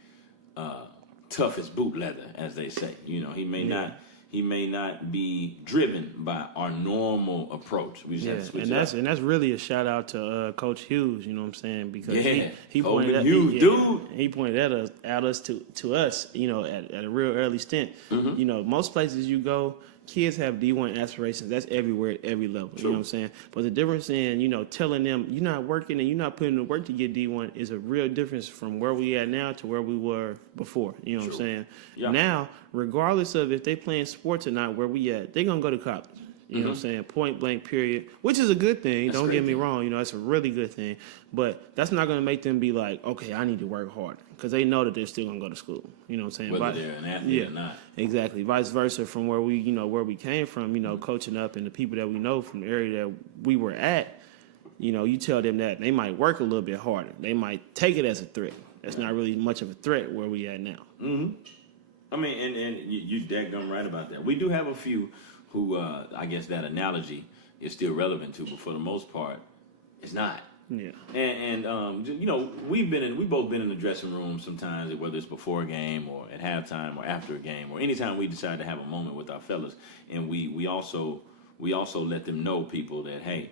tough as boot leather, as they say? You know, he may not be driven by our normal approach. We just have to switch it up. And that's really a shout out to Coach Hughes. You know what I'm saying? Because he pointed that at us to us. You know, at a real early stint. You know, most places you go, kids have D1 aspirations. That's everywhere at every level. You know what I'm saying? But the difference in, telling them you're not working and you're not putting in the work to get D1 is a real difference from where we at now to where we were before. You know what I'm saying? Yeah. Now, regardless of if they playing sports or not, where we at, they're going to go to college. You know what I'm saying? Point blank, period. Which is a good thing. Don't get me wrong. It's a really good thing. But that's not going to make them be like, okay, I need to work harder. Because they know that they're still going to go to school. You know what I'm saying? Whether they're an athlete or not. Exactly. Vice versa from where we came from, coaching up and the people that we know from the area that we were at, you tell them that they might work a little bit harder. They might take it as a threat. That's not really much of a threat where we at now. Mm-hmm. I mean, and you dadgum right about that. We do have a few who I guess that analogy is still relevant to, but for the most part, it's not. Yeah. And we've both been in the dressing room sometimes, whether it's before a game or at halftime or after a game or anytime we decide to have a moment with our fellas, and we also let them know, people, that hey,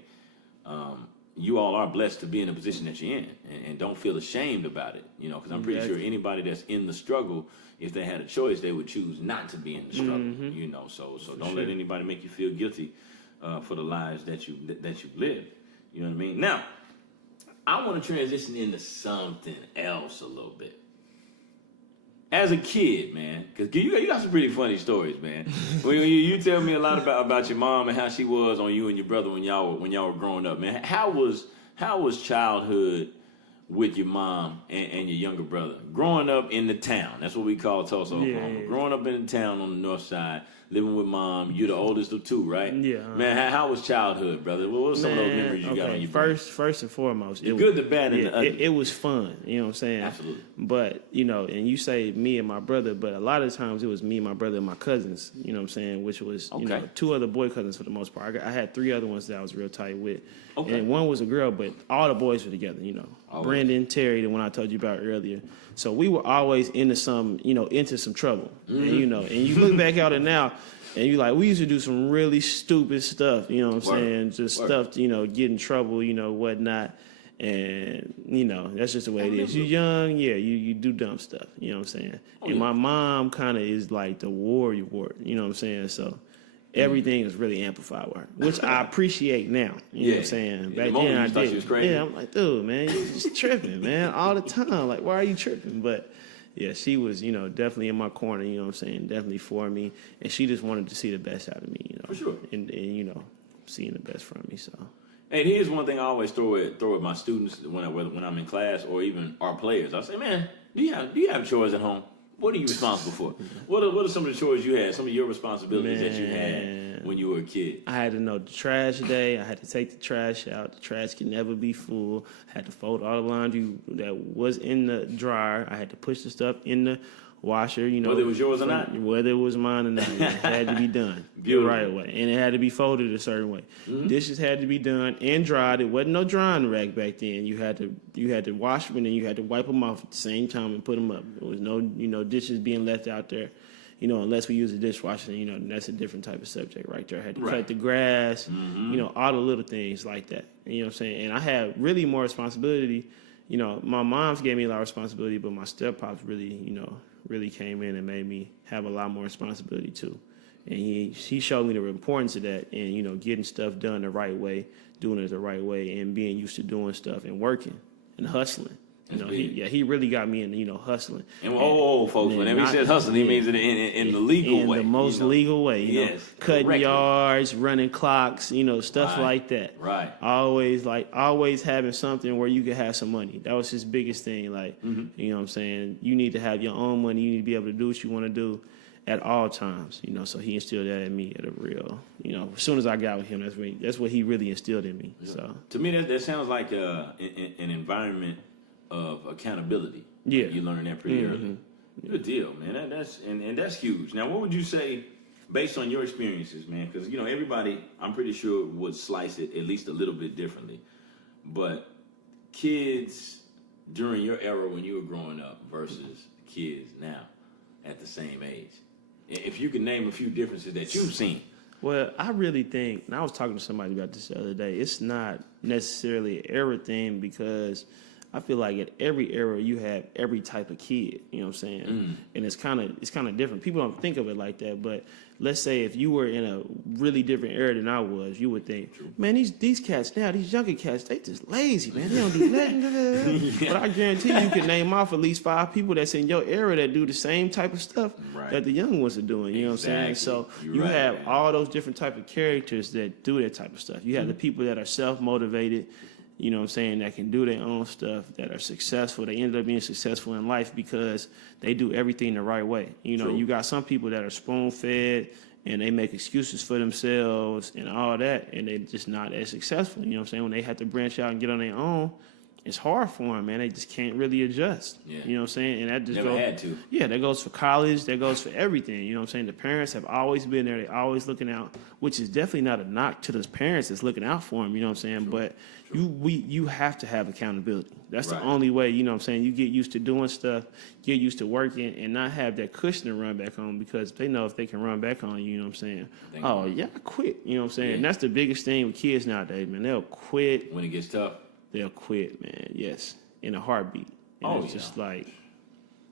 you all are blessed to be in the position that you're in, and don't feel ashamed about it, because I'm pretty sure anybody that's in the struggle, if they had a choice, they would choose not to be in the struggle, so don't let anybody make you feel guilty for the lives that you've lived. You know what I mean? Now, I want to transition into something else a little bit. As a kid, man, because you got some pretty funny stories, man. When you tell me a lot about your mom and how she was on you and your brother when y'all were growing up, man. How was childhood with your mom and your younger brother? Growing up in the town, that's what we call Tulsa, Oklahoma. Yeah. Growing up in the town on the north side, living with mom. You're the oldest of two, right? Yeah. Man, how was childhood, brother? What were some of those memories you got on your brain? First and foremost, the good, the bad, and the ugly. It was fun. You know what I'm saying? Absolutely. But and you say me and my brother, but a lot of times it was me, my brother, and my cousins. You know what I'm saying? Which was two other boy cousins for the most part. I had three other ones that I was real tight with. Okay. And one was a girl, but all the boys were together. Always. Brandon, Terry, the one I told you about earlier. So we were always into some trouble. Mm-hmm. And you look back at it now, and you like, we used to do some really stupid stuff. You know what I'm saying? Just stuff, get in trouble, whatnot. And, that's just the way it is. You're young, you do dumb stuff. You know what I'm saying? And my mom kind of is like the warrior, you know what I'm saying? So everything is really amplified with her, which I appreciate now. You know what I'm saying? Back then I did. She was crazy. Yeah, I'm like, dude, man, you're just tripping, man, all the time. Like, why are you tripping? But yeah, she was, definitely in my corner, you know what I'm saying, definitely for me. And she just wanted to see the best out of me, For sure. And seeing the best from me, so. And here's one thing I always throw at my students when I'm in class, or even our players. I say, man, do you have chores at home? What are you responsible for? What are some of the chores you had? Some of your responsibilities that you had when you were a kid? I had to know the trash day. I had to take the trash out. The trash can never be full. I had to fold all the laundry that was in the dryer. I had to push the stuff in the washer, whether it was yours or not, whether it was mine or not, it had to be done the right way, and it had to be folded a certain way. Mm-hmm. Dishes had to be done and dried. It wasn't no drying rack back then. You had to wash them and then you had to wipe them off at the same time and put them up. There was no dishes being left out there, unless we use a dishwasher. That's a different type of subject right there. I had to cut the grass, all the little things like that. You know what I'm saying? And I had really more responsibility. My mom's gave me a lot of responsibility, but my step-pops really came in and made me have a lot more responsibility too. And he showed me the importance of that and, getting stuff done the right way, doing it the right way, and being used to doing stuff and working and hustling. He really got me in, hustling. And folks, whenever he says hustling, he means it in the legal way. In the most legal way, yes, cutting yards, running clocks, stuff like that. Right. Always having something where you could have some money. That was his biggest thing. You know what I'm saying? You need to have your own money. You need to be able to do what you want to do at all times, so he instilled that in me at a real, as soon as I got with him, that's what he really instilled in me. Yeah. So to me, that sounds like an environment of accountability. Yeah, you learned that pretty early. Good deal, man. That's huge. Now, what would you say, based on your experiences, man? Because everybody, I'm pretty sure, would slice it at least a little bit differently. But kids during your era when you were growing up versus kids now at the same age, if you could name a few differences that you've seen. Well, I really think, and I was talking to somebody about this the other day, it's not necessarily an era thing because I feel like at every era you have every type of kid, you know what I'm saying? And it's kind of different. People don't think of it like that, but let's say if you were in a really different era than I was, you would think, man, these cats now, these younger cats, they just lazy, man. They don't do nothing. But I guarantee you can name off at least 5 people that's in your era that do the same type of stuff that the young ones are doing, you know what I'm saying? So you have all those different type of characters that do that type of stuff. You have the people that are self-motivated, you know what I'm saying, that can do their own stuff, that are successful. They end up being successful in life because they do everything the right way. You know, you got some people that are spoon-fed and they make excuses for themselves and all that, and they're just not as successful. You know what I'm saying? When they have to branch out and get on their own, it's hard for them, man. They just can't really adjust. You know what I'm saying? And that just had to. Yeah, that goes for college. That goes for everything. You know what I'm saying? The parents have always been there. They're always looking out, which is definitely not a knock to those parents that's looking out for them. You know what I'm saying? But you have to have accountability. That's the only way, you know what I'm saying? You get used to doing stuff, get used to working, and not have that cushion to run back on, because they know if they can run back on you know what I'm saying? Oh, yeah, I quit. You know what I'm saying? And that's the biggest thing with kids nowadays, man. They'll quit. When it gets tough. They'll quit, man. Yes, in a heartbeat. And it's just like,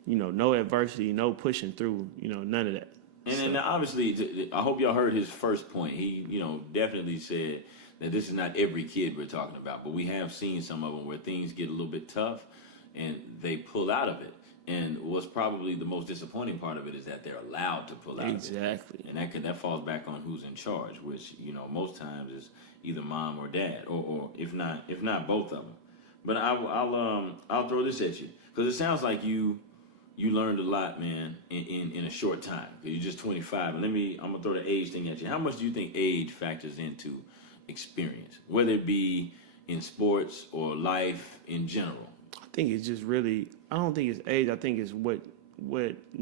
you know, no adversity, no pushing through, you know, none of that. And then obviously, I hope y'all heard his first point. He, you know, definitely said that this is not every kid we're talking about, but we have seen some of them where things get a little bit tough and they pull out of it. And what's probably the most disappointing part of it is that they're allowed to pull out of it. Exactly. And that falls back on who's in charge, which, you know, most times is either mom or dad, or if not both of them. But I'll throw this at you, because it sounds like you learned a lot, man, in a short time. Because you're just 25. And I'm gonna throw the age thing at you. How much do you think age factors into experience, whether it be in sports or life in general? I think it's just really, I don't think it's age. I think it's what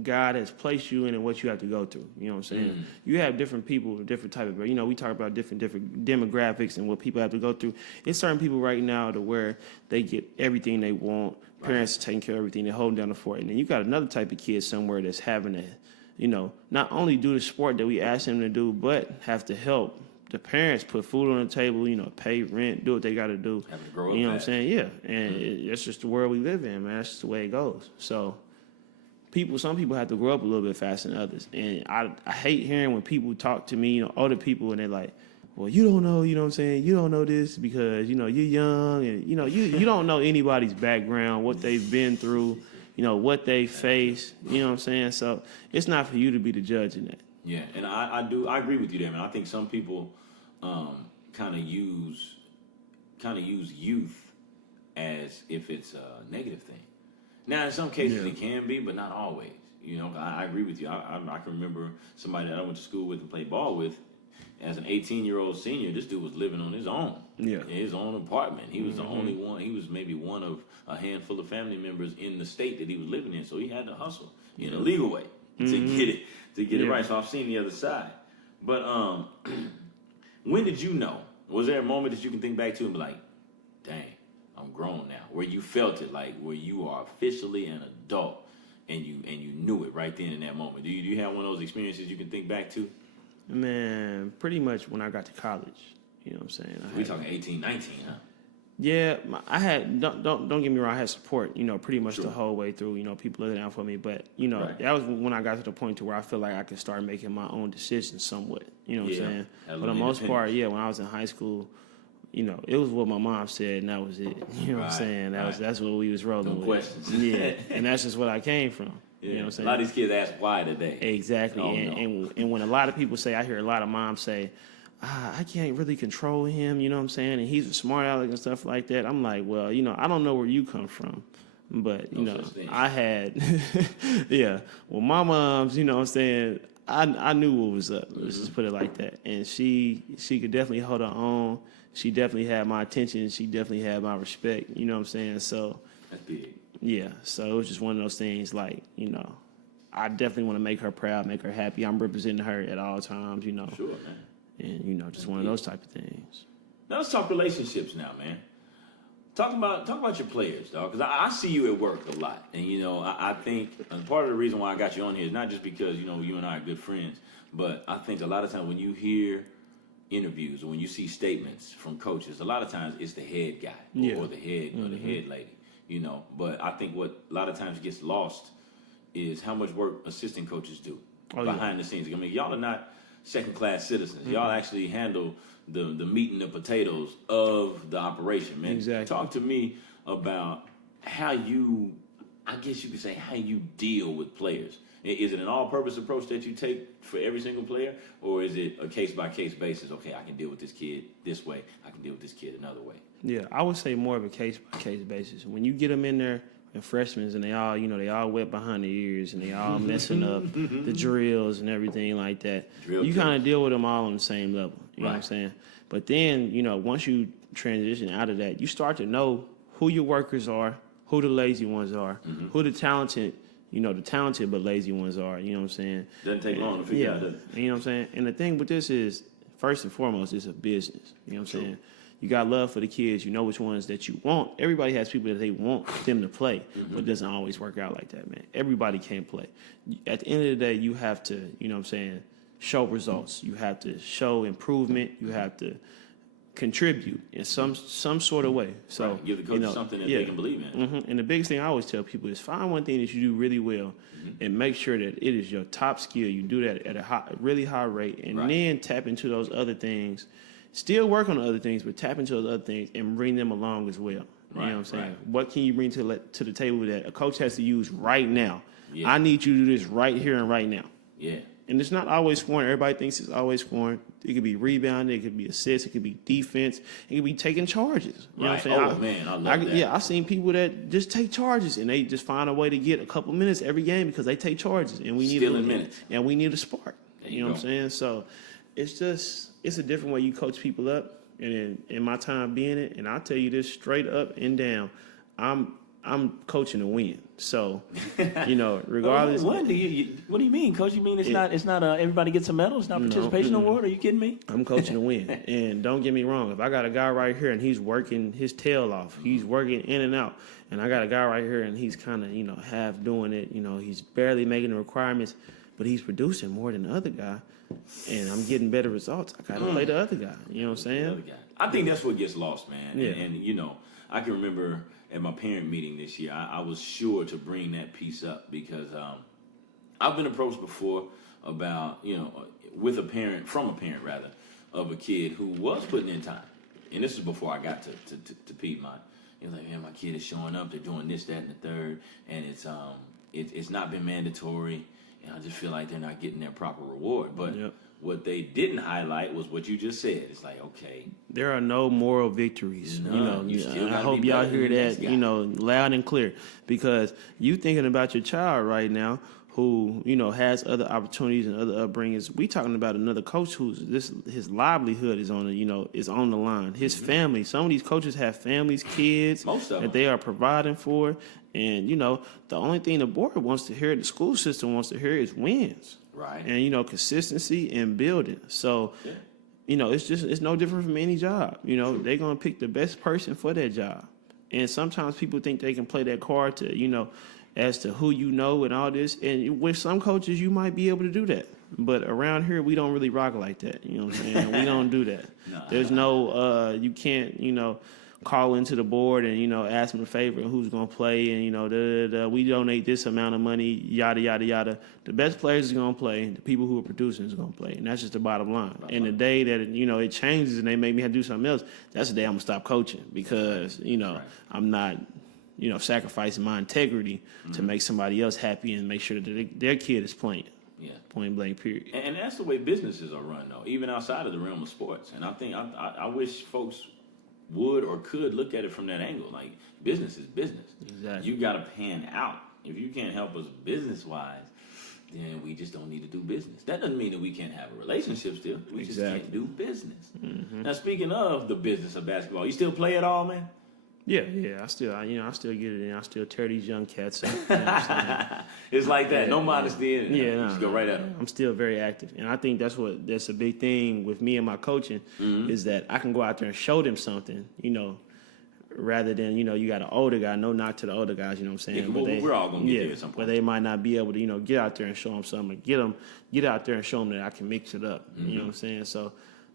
God has placed you in and what you have to go through. You know what I'm saying? You have different people, different type of, you know, we talk about different demographics and what people have to go through. It's certain people right now to where they get everything they want. Parents are taking care of everything. They're holding down the fort. And then you got another type of kid somewhere that's having to, you know, not only do the sport that we ask them to do, but have to help the parents put food on the table, you know, pay rent, do what they got to do. Have to grow up you know fast. what I'm saying? Yeah. And that's just the world we live in, man. That's just the way it goes. So some people have to grow up a little bit faster than others. And I hate hearing when people talk to me, you know, older people, and they're like, well, you don't know, you know what I'm saying? You don't know this because, you know, you're young, and, you know, you don't know anybody's background, what they've been through, you know, what they face, you know what I'm saying? So it's not for you to be the judge in that. Yeah, and I agree with you there, man. I think some people kind of use youth as if it's a negative thing. Now, in some cases it can be, but not always. You know, I agree with you. I can remember somebody that I went to school with and played ball with. As an 18-year-old senior, this dude was living on his own. Yeah. In his own apartment. He was the only one. He was maybe one of a handful of family members in the state that he was living in. So he had to hustle in a legal way to get it right. So I've seen the other side. But when did you know? Was there a moment that you can think back to and be like, dang, I'm grown now, where you felt it, like where you are officially an adult and you knew it right then in that moment? Do you have one of those experiences you can think back to? Man, pretty much when I got to college. You know what I'm saying? We're talking 18, 19, huh? Yeah, I had, don't get me wrong, I had support, you know, pretty much the whole way through, you know, people looking out for me. But, you know, that was when I got to the point to where I feel like I could start making my own decisions somewhat. You know what I'm saying? For the most part, when I was in high school, you know, it was what my mom said, and that was it. You know what I'm saying? That's what we was rolling with. No questions. Yeah, and that's just what I came from. Yeah. You know what I'm saying? A lot of these kids ask why today. Exactly. And when a lot of people say, I hear a lot of moms say, I can't really control him, you know what I'm saying? And he's a smart aleck and stuff like that. I'm like, well, you know, I don't know where you come from. But, you know, I had, well, my mom's, you know what I'm saying, I knew what was up. Let's just put it like that. And she could definitely hold her own. She definitely had my attention. She definitely had my respect, you know what I'm saying? So, that's big. Yeah, so it was just one of those things like, you know, I definitely want to make her proud, make her happy. I'm representing her at all times, you know. Sure, man. And, you know, just one of those type of things. Now let's talk relationships now, man. Talk about your players, dog, because I see you at work a lot. And, you know, I think part of the reason why I got you on here is not just because, you know, you and I are good friends, but I think a lot of times when you hear interviews or when you see statements from coaches, a lot of times it's the head guy or the head or the head lady. you know. But I think what a lot of times gets lost is how much work assistant coaches do behind the scenes. I mean, y'all are not second-class citizens. Mm-hmm. Y'all actually handle the meat and the potatoes of the operation, man. Exactly. Talk to me about how you, I guess you could say, how you deal with players. Is it an all-purpose approach that you take for every single player, or is it a case-by-case basis? Okay, I can deal with this kid this way. I can deal with this kid another way. Yeah, I would say more of a case-by-case basis. When you get them in there, and freshmen, and they all wet behind the ears, and they all messing up the drills and everything like that. You kind of deal with them all on the same level. You know what I'm saying? But then, once you transition out of that, you start to know who your workers are, who the lazy ones are, who the talented but lazy ones are. You know what I'm saying? Doesn't take long to figure out, does it? You know what I'm saying? And the thing with this is, first and foremost, it's a business. You know what I'm saying? You got love for the kids. You know which ones that you want. Everybody has people that they want them to play, but it doesn't always work out like that, man. Everybody can't play. At the end of the day, you have to, show results. You have to show improvement. You have to contribute in some sort of way. So give the coach something that they can believe in. And the biggest thing I always tell people is find one thing that you do really well, and make sure that it is your top skill. You do that at a really high rate, and then tap into those other things. Still work on the other things, but tap into those other things and bring them along as well. You know what I'm saying? What can you bring to the table that a coach has to use right now? Yeah. I need you to do this right here and right now. Yeah. And it's not always scoring. Everybody thinks it's always scoring. It could be rebounding. It could be assists. It could be defense. It could be taking charges. You know what I'm saying? Oh, man, I love that. Yeah, I've seen people that just take charges, and they just find a way to get a couple minutes every game because they take charges. And we need minutes. And we need a spark. You know what I'm saying? So it's a different way you coach people up. And in my time being it, and I'll tell you this straight up and down, I'm coaching to win. So, regardless. What do you mean, Coach? You mean it's not everybody gets a medal? It's not participation award? Are you kidding me? I'm coaching to win. And don't get me wrong, if I got a guy right here and he's working his tail off, he's working in and out, and I got a guy right here and he's kind of half doing it, he's barely making the requirements, but he's producing more than the other guy, and I'm getting better results. I got to play the other guy. You know what I'm saying? I think that's what gets lost, man. Yeah. And I can remember at my parent meeting this year, I was sure to bring that piece up because I've been approached before about, with a parent, of a kid who was putting in time. And this is before I got to Piedmont. Like, man, my kid is showing up. They're doing this, that, and the third. And it's not been mandatory. And I just feel like they're not getting their proper reward. But what they didn't highlight was what you just said. It's like, okay, there are no moral victories. I hope y'all hear that, loud and clear, because you thinking about your child right now who, has other opportunities and other upbringings. We talking about another coach his livelihood is on the line. His family. Some of these coaches have families, kids that they are providing for. And, the only thing the board wants to hear, the school system wants to hear is wins. Right. And, consistency and building. So, it's no different from any job. They're going to pick the best person for that job. And sometimes people think they can play that card to, as to who and all this. And with some coaches, you might be able to do that. But around here, we don't really rock like that. You know what I'm saying? We don't do that. There's no, you can't, call into the board and, ask them a favor of who's going to play and, we donate this amount of money, yada, yada, yada. The best players is going to play. The people who are producing is going to play. And that's just the bottom line. And the day that, it changes and they make me have to do something else, that's the day I'm going to stop coaching because, I'm not, sacrificing my integrity to make somebody else happy and make sure that their kid is playing. Yeah. Point blank, period. And that's the way businesses are run, though, even outside of the realm of sports. And I think I wish folks would or could look at it from that angle. Like, business is business. Exactly. You got to pan out. If you can't help us business-wise, then we just don't need to do business. That doesn't mean that we can't have a relationship still. We just can't do business. Now, speaking of the business of basketball, you still play at all, man? Yeah. I still get it in. I still tear these young cats up. You know what I'm saying? It's like that. No modesty in it. Just go right at them. I'm still very active, and I think that's a big thing with me and my coaching is that I can go out there and show them something, rather than you got an older guy. No knock to the older guys, you know what I'm saying? Yeah, we're all gonna get there at some point. But they might not be able to get out there and show them something. Get out there and show them that I can mix it up. You know what I'm saying? So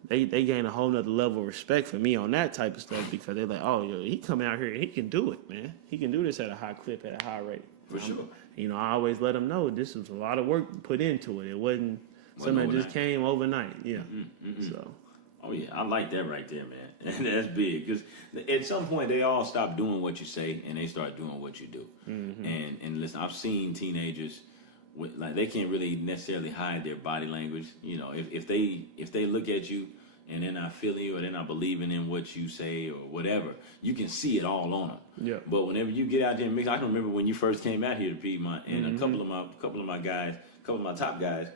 they gain a whole nother level of respect for me on that type of stuff because they're like, oh, yo, he come out here and he can do it, man. He can do this at a high clip, at a high rate. For sure. You know, I always let them know this was a lot of work put into it. It wasn't something that just came overnight. Yeah. So. Oh yeah, I like that right there, man. And that's big because at some point they all stop doing what you say and they start doing what you do. And listen, I've seen teenagers like they can't really necessarily hide their body language. You know, if they look at you and they're not feeling you or they're not believing in what you say or whatever, you can see it all on them. Yeah. But whenever you get out there and mix, I can remember when you first came out here to Piedmont, and a couple of my top guys,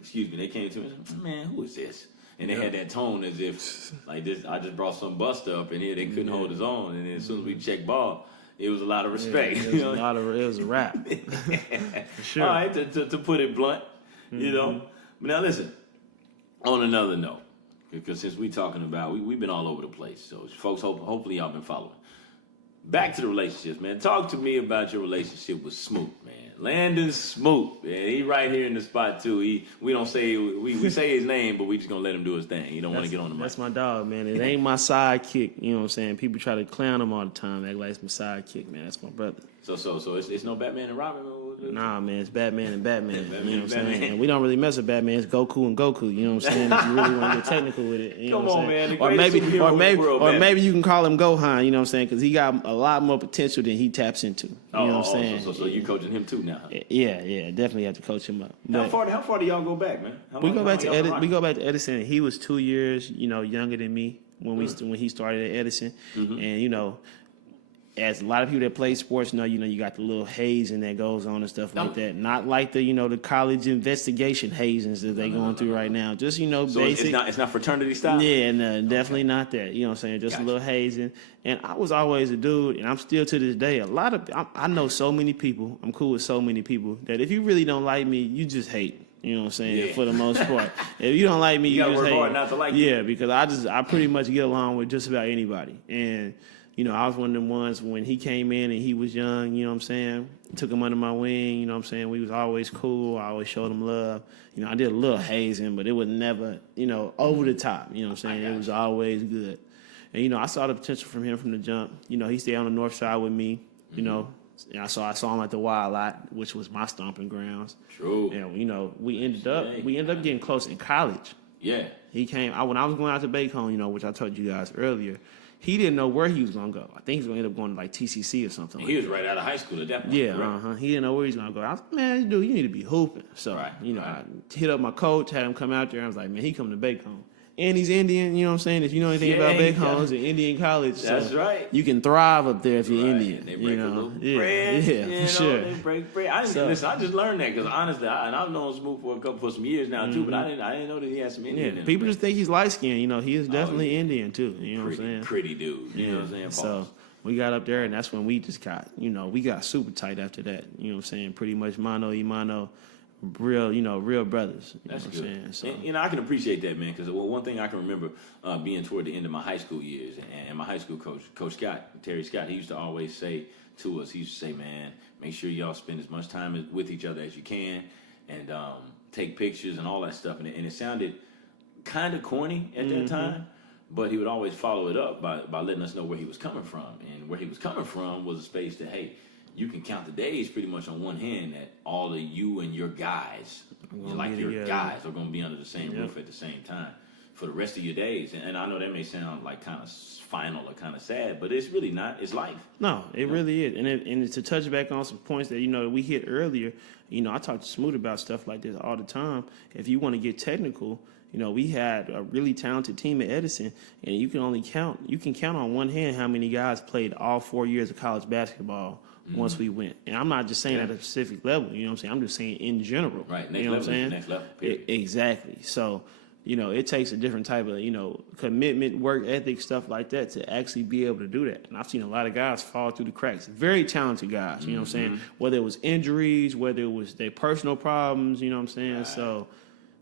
excuse me, they came to me and said, man, who is this? And they had that tone as if like this. I just brought some buster up in here. They couldn't hold his own, and then as soon as we checked ball, it was a lot of respect. It was a rap. For sure. All right, to put it blunt, you know. But now listen, on another note, because since we've been all over the place, so folks, hopefully y'all been following. Back to the relationships, man. Talk to me about your relationship with Smoot, man. Landon Smoot, man. He right here in the spot too. We don't say we say his name, but we just gonna let him do his thing. He don't want to get on the mic. That's my dog, man. It ain't my sidekick. You know what I'm saying? People try to clown him all the time, act like it's my sidekick, man. That's my brother. So it's no Batman and Robin. Nah, man, it's Batman and Batman. You know what I'm saying? And we don't really mess with Batman. It's Goku and Goku. You know what I'm saying? If you really want to get technical with it, you know Come what I'm on, saying? man. The greatest superhero in the world, or maybe you can call him Gohan. You know what I'm saying? Because he got a lot more potential than he taps into. You know what I'm saying? So you coaching him too now? Huh? Yeah, definitely have to coach him up. How far do y'all go back, man? We go back to Edison. He was 2 years, younger than me when he started at Edison, and as a lot of people that play sports know, you got the little hazing that goes on and stuff like that. Not like the the college investigation hazings that they going through right now. Just so basic. It's not fraternity style. Yeah, no, definitely not that. You know what I'm saying? Just a little hazing. And I was always a dude, and I'm still to this day. I know so many people. I'm cool with so many people that if you really don't like me, you just hate. You know what I'm saying? Yeah. For the most part, if you don't like me, you gotta just work hate. hard not to like you. Yeah, because I pretty much get along with just about anybody. And I was one of them ones when he came in and he was young, you know what I'm saying? Took him under my wing, you know what I'm saying? We was always cool. I always showed him love. I did a little hazing, but it was never, over the top. You know what I'm saying? It was always good. And, I saw the potential from him from the jump. He stayed on the north side with me, and I saw him at the Y lot, which was my stomping grounds. True. And, we ended up getting close in college. Yeah. He came, when I was going out to Bacon, which I told you guys earlier, he didn't know where he was going to go. I think he was going to end up going to like TCC or something. He was right out of high school at that point. Yeah, right? He didn't know where he was going to go. I was like, man, dude, you need to be hooping. So, I hit up my coach, had him come out there. I was like, man, he coming to Bacon. And he's Indian, you know what I'm saying? If you know anything about Bacon, it's an Indian college. That's right. You can thrive up there if you're Indian. They break a little bread. Yeah, for sure. They break bread. Listen, I just learned that because honestly, I've known Smoot for some years now too, but I didn't know that he had some Indian in him. People just think he's light skinned. He is definitely Indian too. You know what I'm saying? Pretty dude. You know what I'm saying? So we got up there, and that's when we just got, we got super tight after that. You know what I'm saying? Pretty much mano y mano. Real brothers. That's good. So. And I can appreciate that, man, because one thing I can remember being toward the end of my high school years, and my high school coach Scott, Terry Scott, he used to always say to us, he used to say, man, make sure y'all spend as much time with each other as you can, and take pictures and all that stuff. And it sounded kind of corny at that time, but he would always follow it up by letting us know where he was coming from. And where he was coming from was a space that, hey, you can count the days pretty much on one hand that all of you and your guys, guys, are going to be under the same roof at the same time for the rest of your days. And I know that may sound like kind of final or kind of sad, but it's really not. It's life. No, it really is. And to touch back on some points that, we hit earlier, I talk to Smoot about stuff like this all the time. If you want to get technical, we had a really talented team at Edison, and you can count on one hand how many guys played all 4 years of college basketball once we went. And I'm not just saying at a specific level, you know what I'm saying? I'm just saying in general. Right. Next level, what I'm saying? Next level, period. Exactly. So, it takes a different type of, commitment, work ethic, stuff like that to actually be able to do that. And I've seen a lot of guys fall through the cracks. Very talented guys, you know what I'm saying? Whether it was injuries, whether it was their personal problems, you know what I'm saying? Right. So,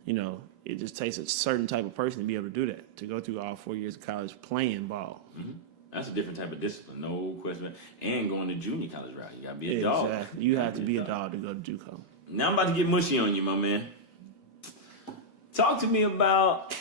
it just takes a certain type of person to be able to do that, to go through all 4 years of college playing ball. Mm-hmm. That's a different type of discipline, no question. And going to junior college route, you got to be a dog. Exactly. You have to be a dog to go to JUCO. Now I'm about to get mushy on you, my man. Talk to me about,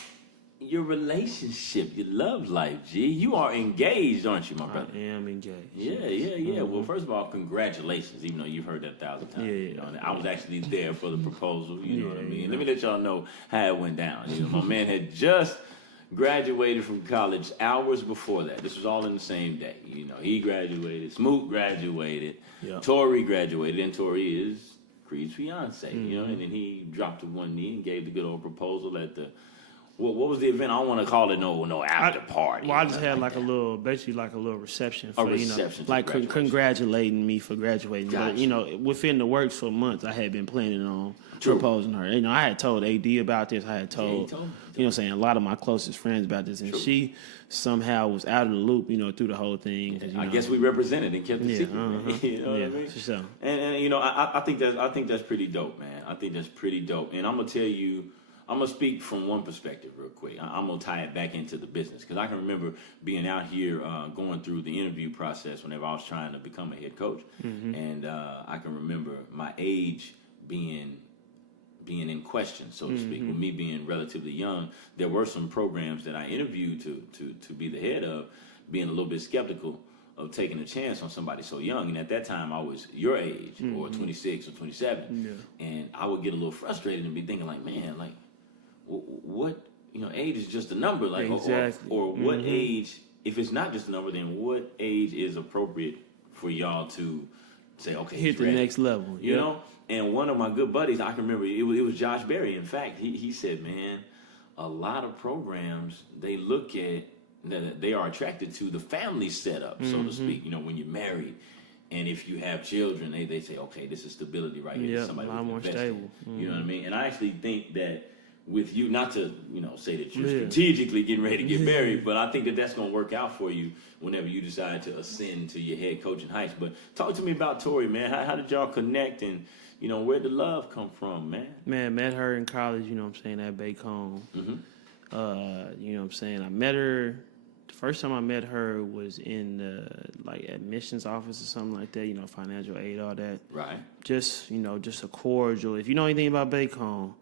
your relationship, your love life, G. You are engaged, aren't you, my brother? I am engaged. Yeah. Well, first of all, congratulations, even though you've heard that 1,000 times. Yeah. You know, and I was actually there for the proposal, you know what I mean? Yeah. Let me let y'all know how it went down. You know, my man had just graduated from college hours before that. This was all in the same day. You know, he graduated, Smoot graduated, Yeah. Tori graduated, and Tori is Creed's fiance, you know, and then he dropped to one knee and gave the good old proposal at the, what was the event? I don't want to call it no after party. Well, I just had like a little, basically like a little reception for, reception like congratulating me for graduating. Gotcha. But, you know, within the works for months, I had been planning on proposing her. You know, I had told AD about this. I had told, you know what I'm saying, a lot of my closest friends about this. And she somehow was out of the loop, you know, through the whole thing. I guess we represented and kept the secret. You know what I mean? For sure. And you know, I think that's pretty dope, man. I think that's pretty dope. And I'm gonna tell you, I'm gonna speak from one perspective real quick. I'm gonna tie it back into the business because I can remember being out here going through the interview process whenever I was trying to become a head coach, and I can remember my age being in question, so to speak. With me being relatively young, there were some programs that I interviewed to be the head of, being a little bit skeptical of taking a chance on somebody so young. And at that time, I was your age, or 26 or 27, and I would get a little frustrated and be thinking like, man, like, what, you know, age is just a number, like, exactly. or what age, if it's not just a number, then what age is appropriate for y'all to say, okay, hit the next level, you know? And one of my good buddies, I can remember, it was Josh Berry. In fact, he said, man, a lot of programs, they look at, they are attracted to the family setup, so to speak, you know, when you're married. And if you have children, they say, okay, this is stability right here. Yeah, somebody a lot more stable. You know what I mean? And I actually think that with you, not to, you know, say that you're strategically getting ready to get married, but I think that that's going to work out for you whenever you decide to ascend to your head coaching heights. But talk to me about Tori, man. How did y'all connect, and, you know, where'd the love come from, man? Man, met her in college, you know what I'm saying, at Bacon. You know what I'm saying? I met her, the first time I met her was in the, like, admissions office or something like that, you know, financial aid, all that. Right. Just, you know, just a cordial. If you know anything about Bacon,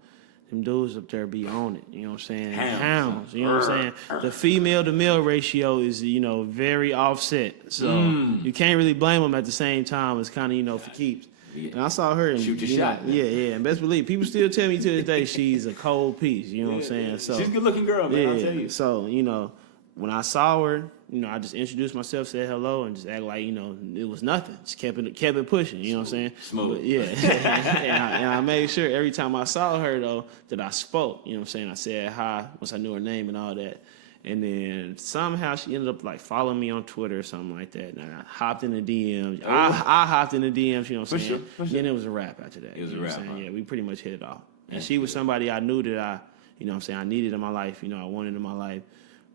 them dudes up there be on it, you know what I'm saying? Hounds, you know what I'm saying? The female to male ratio is, you know, very offset. So you can't really blame them at the same time. It's kind of, you know, for keeps. Yeah. And I saw her and shoot your shot. Yeah. And best believe, people still tell me to this day she's a cold piece, you know what I'm saying? So she's a good looking girl, man, I'll tell you. So, you know, when I saw her, you know, I just introduced myself, said hello, and just act like, you know, it was nothing. Just kept it pushing, you know what I'm saying? Smooth. But, yeah. and I made sure every time I saw her, though, that I spoke, you know what I'm saying? I said hi once I knew her name and all that. And then somehow she ended up, like, following me on Twitter or something like that. And I hopped in the DMs. I hopped in the DMs, you know what I'm saying? For sure. Then it was a wrap after that. It was you a know wrap, what I'm saying? huh? Yeah, we pretty much hit it off. And she was somebody I knew that you know what I'm saying, I needed in my life, you know, I wanted in my life.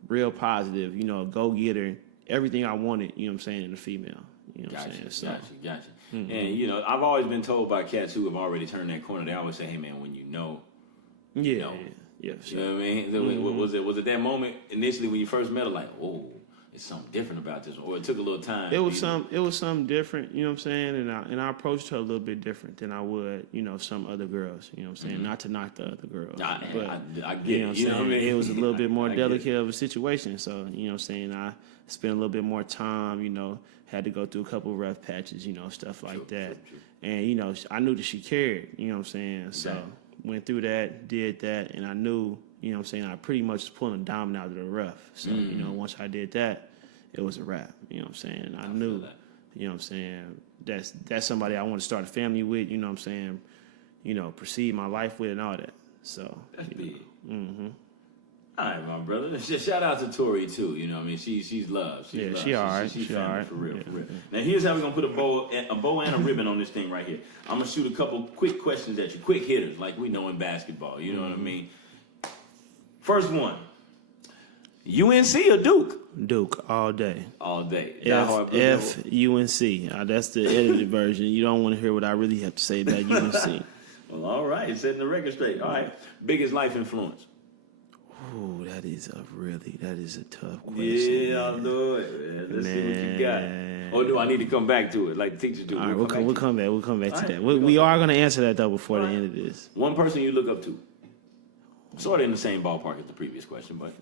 Real positive, you know, go-getter, everything I wanted, you know what I'm saying, in a female. You know what I'm saying? So, Gotcha. And, you know, I've always been told by cats who have already turned that corner, they always say, hey, man, when you know, you know. Yeah, sure. You know what I mean? Was it that moment initially when you first met her, like, oh, it's something different about this one, or it took a little time? It was something different, you know what I'm saying? And I approached her a little bit different than I would, you know, some other girls, you know what I'm saying? Not to knock the other girls. I get you know what I'm saying? It was a little bit more delicate of a situation. So, you know what I'm saying? I spent a little bit more time, you know, had to go through a couple of rough patches, you know, stuff like that. True. And, you know, I knew that she cared, you know what I'm saying? So, went through that, did that, and I knew, you know what I'm saying, I pretty much was pulling a diamond out of the rough. So, you know, once I did that, it was a wrap, you know what I'm saying? I knew, you know what I'm saying, that's somebody I want to start a family with, you know what I'm saying, you know, proceed my life with and all that. So, that's big. All right, my brother. Shout out to Tori too. You know, what I mean, she's loved. She's loved. She all right. She's all right. For real. Now, here's how we're gonna put a bow and a ribbon on this thing right here. I'm gonna shoot a couple quick questions at you, quick hitters, like we know in basketball. You know what I mean? First one: UNC or Duke? Duke all day. All day. F UNC. That's the edited version. You don't want to hear what I really have to say about UNC. Well, all right. Setting the record straight. All right. Biggest life influence? Oh, that is a tough question. Yeah, I'll do it, man. Let's see what you got. Or do I need to come back to it like the teachers do? All right, we'll come back to that. We are going to answer that, though, before the end of this. One person you look up to? Sort of in the same ballpark as the previous question, but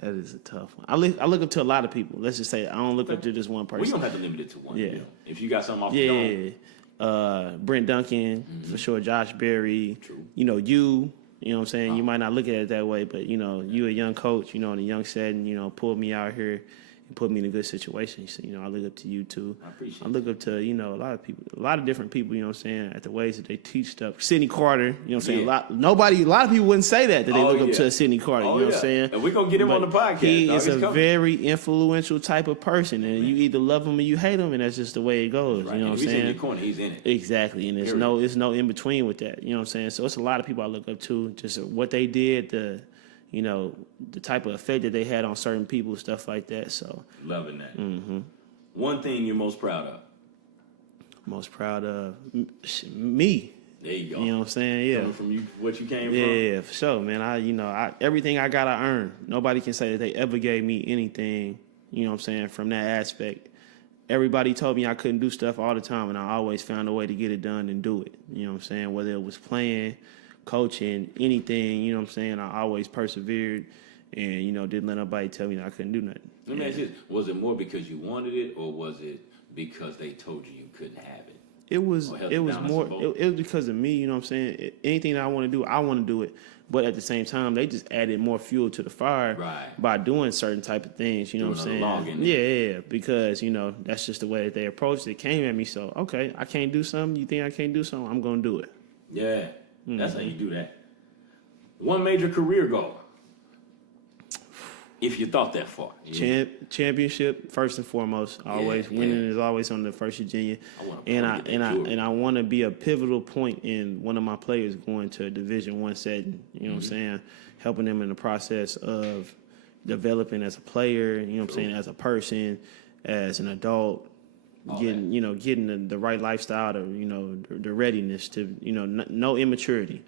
That is a tough one. I look up to a lot of people. Let's just say I don't look up to just one person. we don't have to limit it to one. Yeah. You know? If you got something off the dome. Brent Duncan, for sure, Josh Berry. True. You know what I'm saying? You might not look at it that way, but, you a young coach, in a young setting, pulled me out here and put me in a good situation. So, I look up to you, too. I appreciate I look up to, a lot of people, a lot of different people, at the ways that they teach stuff. Sidney Carter, Yeah. a lot of people wouldn't say that they look up to Sidney Carter, Oh, you know what I'm saying? And we're going to get him on the podcast. He dog. is He's a coming. very influential type of person, and you either love him or you hate him, and that's just the way it goes, Right. you know And what I'm if he's in saying? your corner, he's in it. Exactly, and it's no in between with that. You know what I'm saying? So it's a lot of people I look up to, just what they did, the type of effect that they had on certain people, stuff like that. So Loving that. Mm-hmm. One thing you're most proud of. Most proud of me. There you go. You know what I'm saying? Yeah. Coming from you, what you came from. Yeah, for sure, man. I everything I got, I earned. Nobody can say that they ever gave me anything. You know what I'm saying? From that aspect, everybody told me I couldn't do stuff all the time, and I always found a way to get it done and do it. You know what I'm saying? Whether it was playing, coaching, anything, you know what I'm saying? I always persevered and, didn't let nobody tell me that I couldn't do nothing. Let me ask you this. Was it more because you wanted it, or was it because they told you couldn't have it? It was Or held it it was down as more a vote? it was because of me, you know what I'm saying? Anything that I want to do it. But at the same time, they just added more fuel to the fire Right. by doing certain type of things, you know what I'm Doing a log in saying? Yeah, because, that's just the way that they approached it. It came at me, so okay, I can't do something, you think I can't do something, I'm gonna do it. Yeah. Mm-hmm. That's how you do that. One major career goal. If you thought that far. Championship first and foremost. Always winning is always on the first Virginia. I want to be a pivotal point in one of my players going to a Division I setting. You know what I'm saying? Helping them in the process of developing as a player. You know what I'm saying? As a person, as an adult. Getting the right lifestyle, the readiness to no immaturity.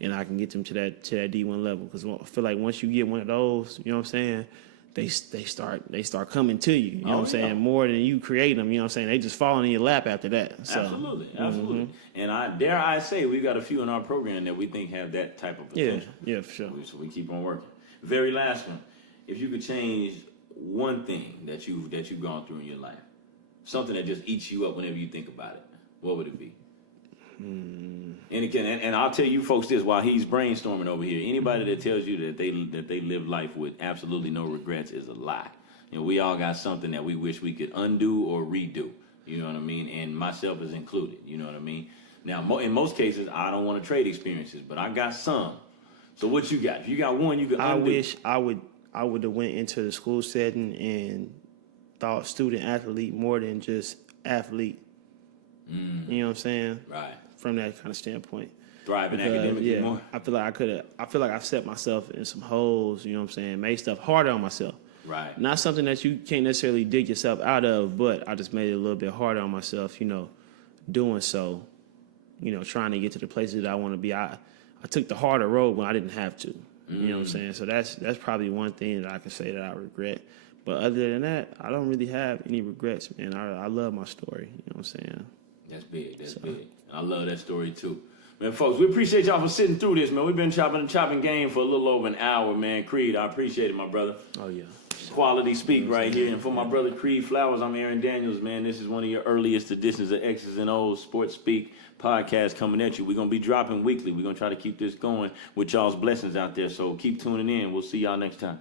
And I can get them to that D1 level, because I feel like once you get one of those, you know what I'm saying, they start coming to you. You know what I'm saying, more than you create them. You know what I'm saying, they just fall in your lap after that. So, Absolutely. And I say we got a few in our program that we think have that type of potential. Yeah, for sure. So we keep on working. Very last one. If you could change one thing that you've gone through in your life, something that just eats you up whenever you think about it, what would it be? And I'll tell you folks this while he's brainstorming over here. Anybody that tells you that they live life with absolutely no regrets is a lie. We all got something that we wish we could undo or redo. You know what I mean? And myself is included. You know what I mean? Now, in most cases, I don't want to trade experiences, but I got some. So what you got? If you got one, you can undo. I wish I would have went into the school setting and thought student athlete more than just athlete. You know what I'm saying? Right. From that kind of standpoint. Thriving academically more. I feel like I've set myself in some holes, you know what I'm saying, made stuff harder on myself. Right. Not something that you can't necessarily dig yourself out of, but I just made it a little bit harder on myself, doing so, trying to get to the places that I want to be. I took the harder road when I didn't have to. You know what I'm saying? So that's probably one thing that I can say that I regret. But other than that, I don't really have any regrets, man. I love my story, you know what I'm saying? That's big. That's big. I love that story too. Man, folks, we appreciate y'all for sitting through this, man. We've been chopping game for a little over an hour, man. Creed, I appreciate it, my brother. Oh, yeah. Quality speak right here. And for my brother Creed Flowers, I'm Aaron Daniels, man. This is one of your earliest editions of X's and O's Sports Speak podcast coming at you. We're going to be dropping weekly. We're going to try to keep this going with y'all's blessings out there. So keep tuning in. We'll see y'all next time.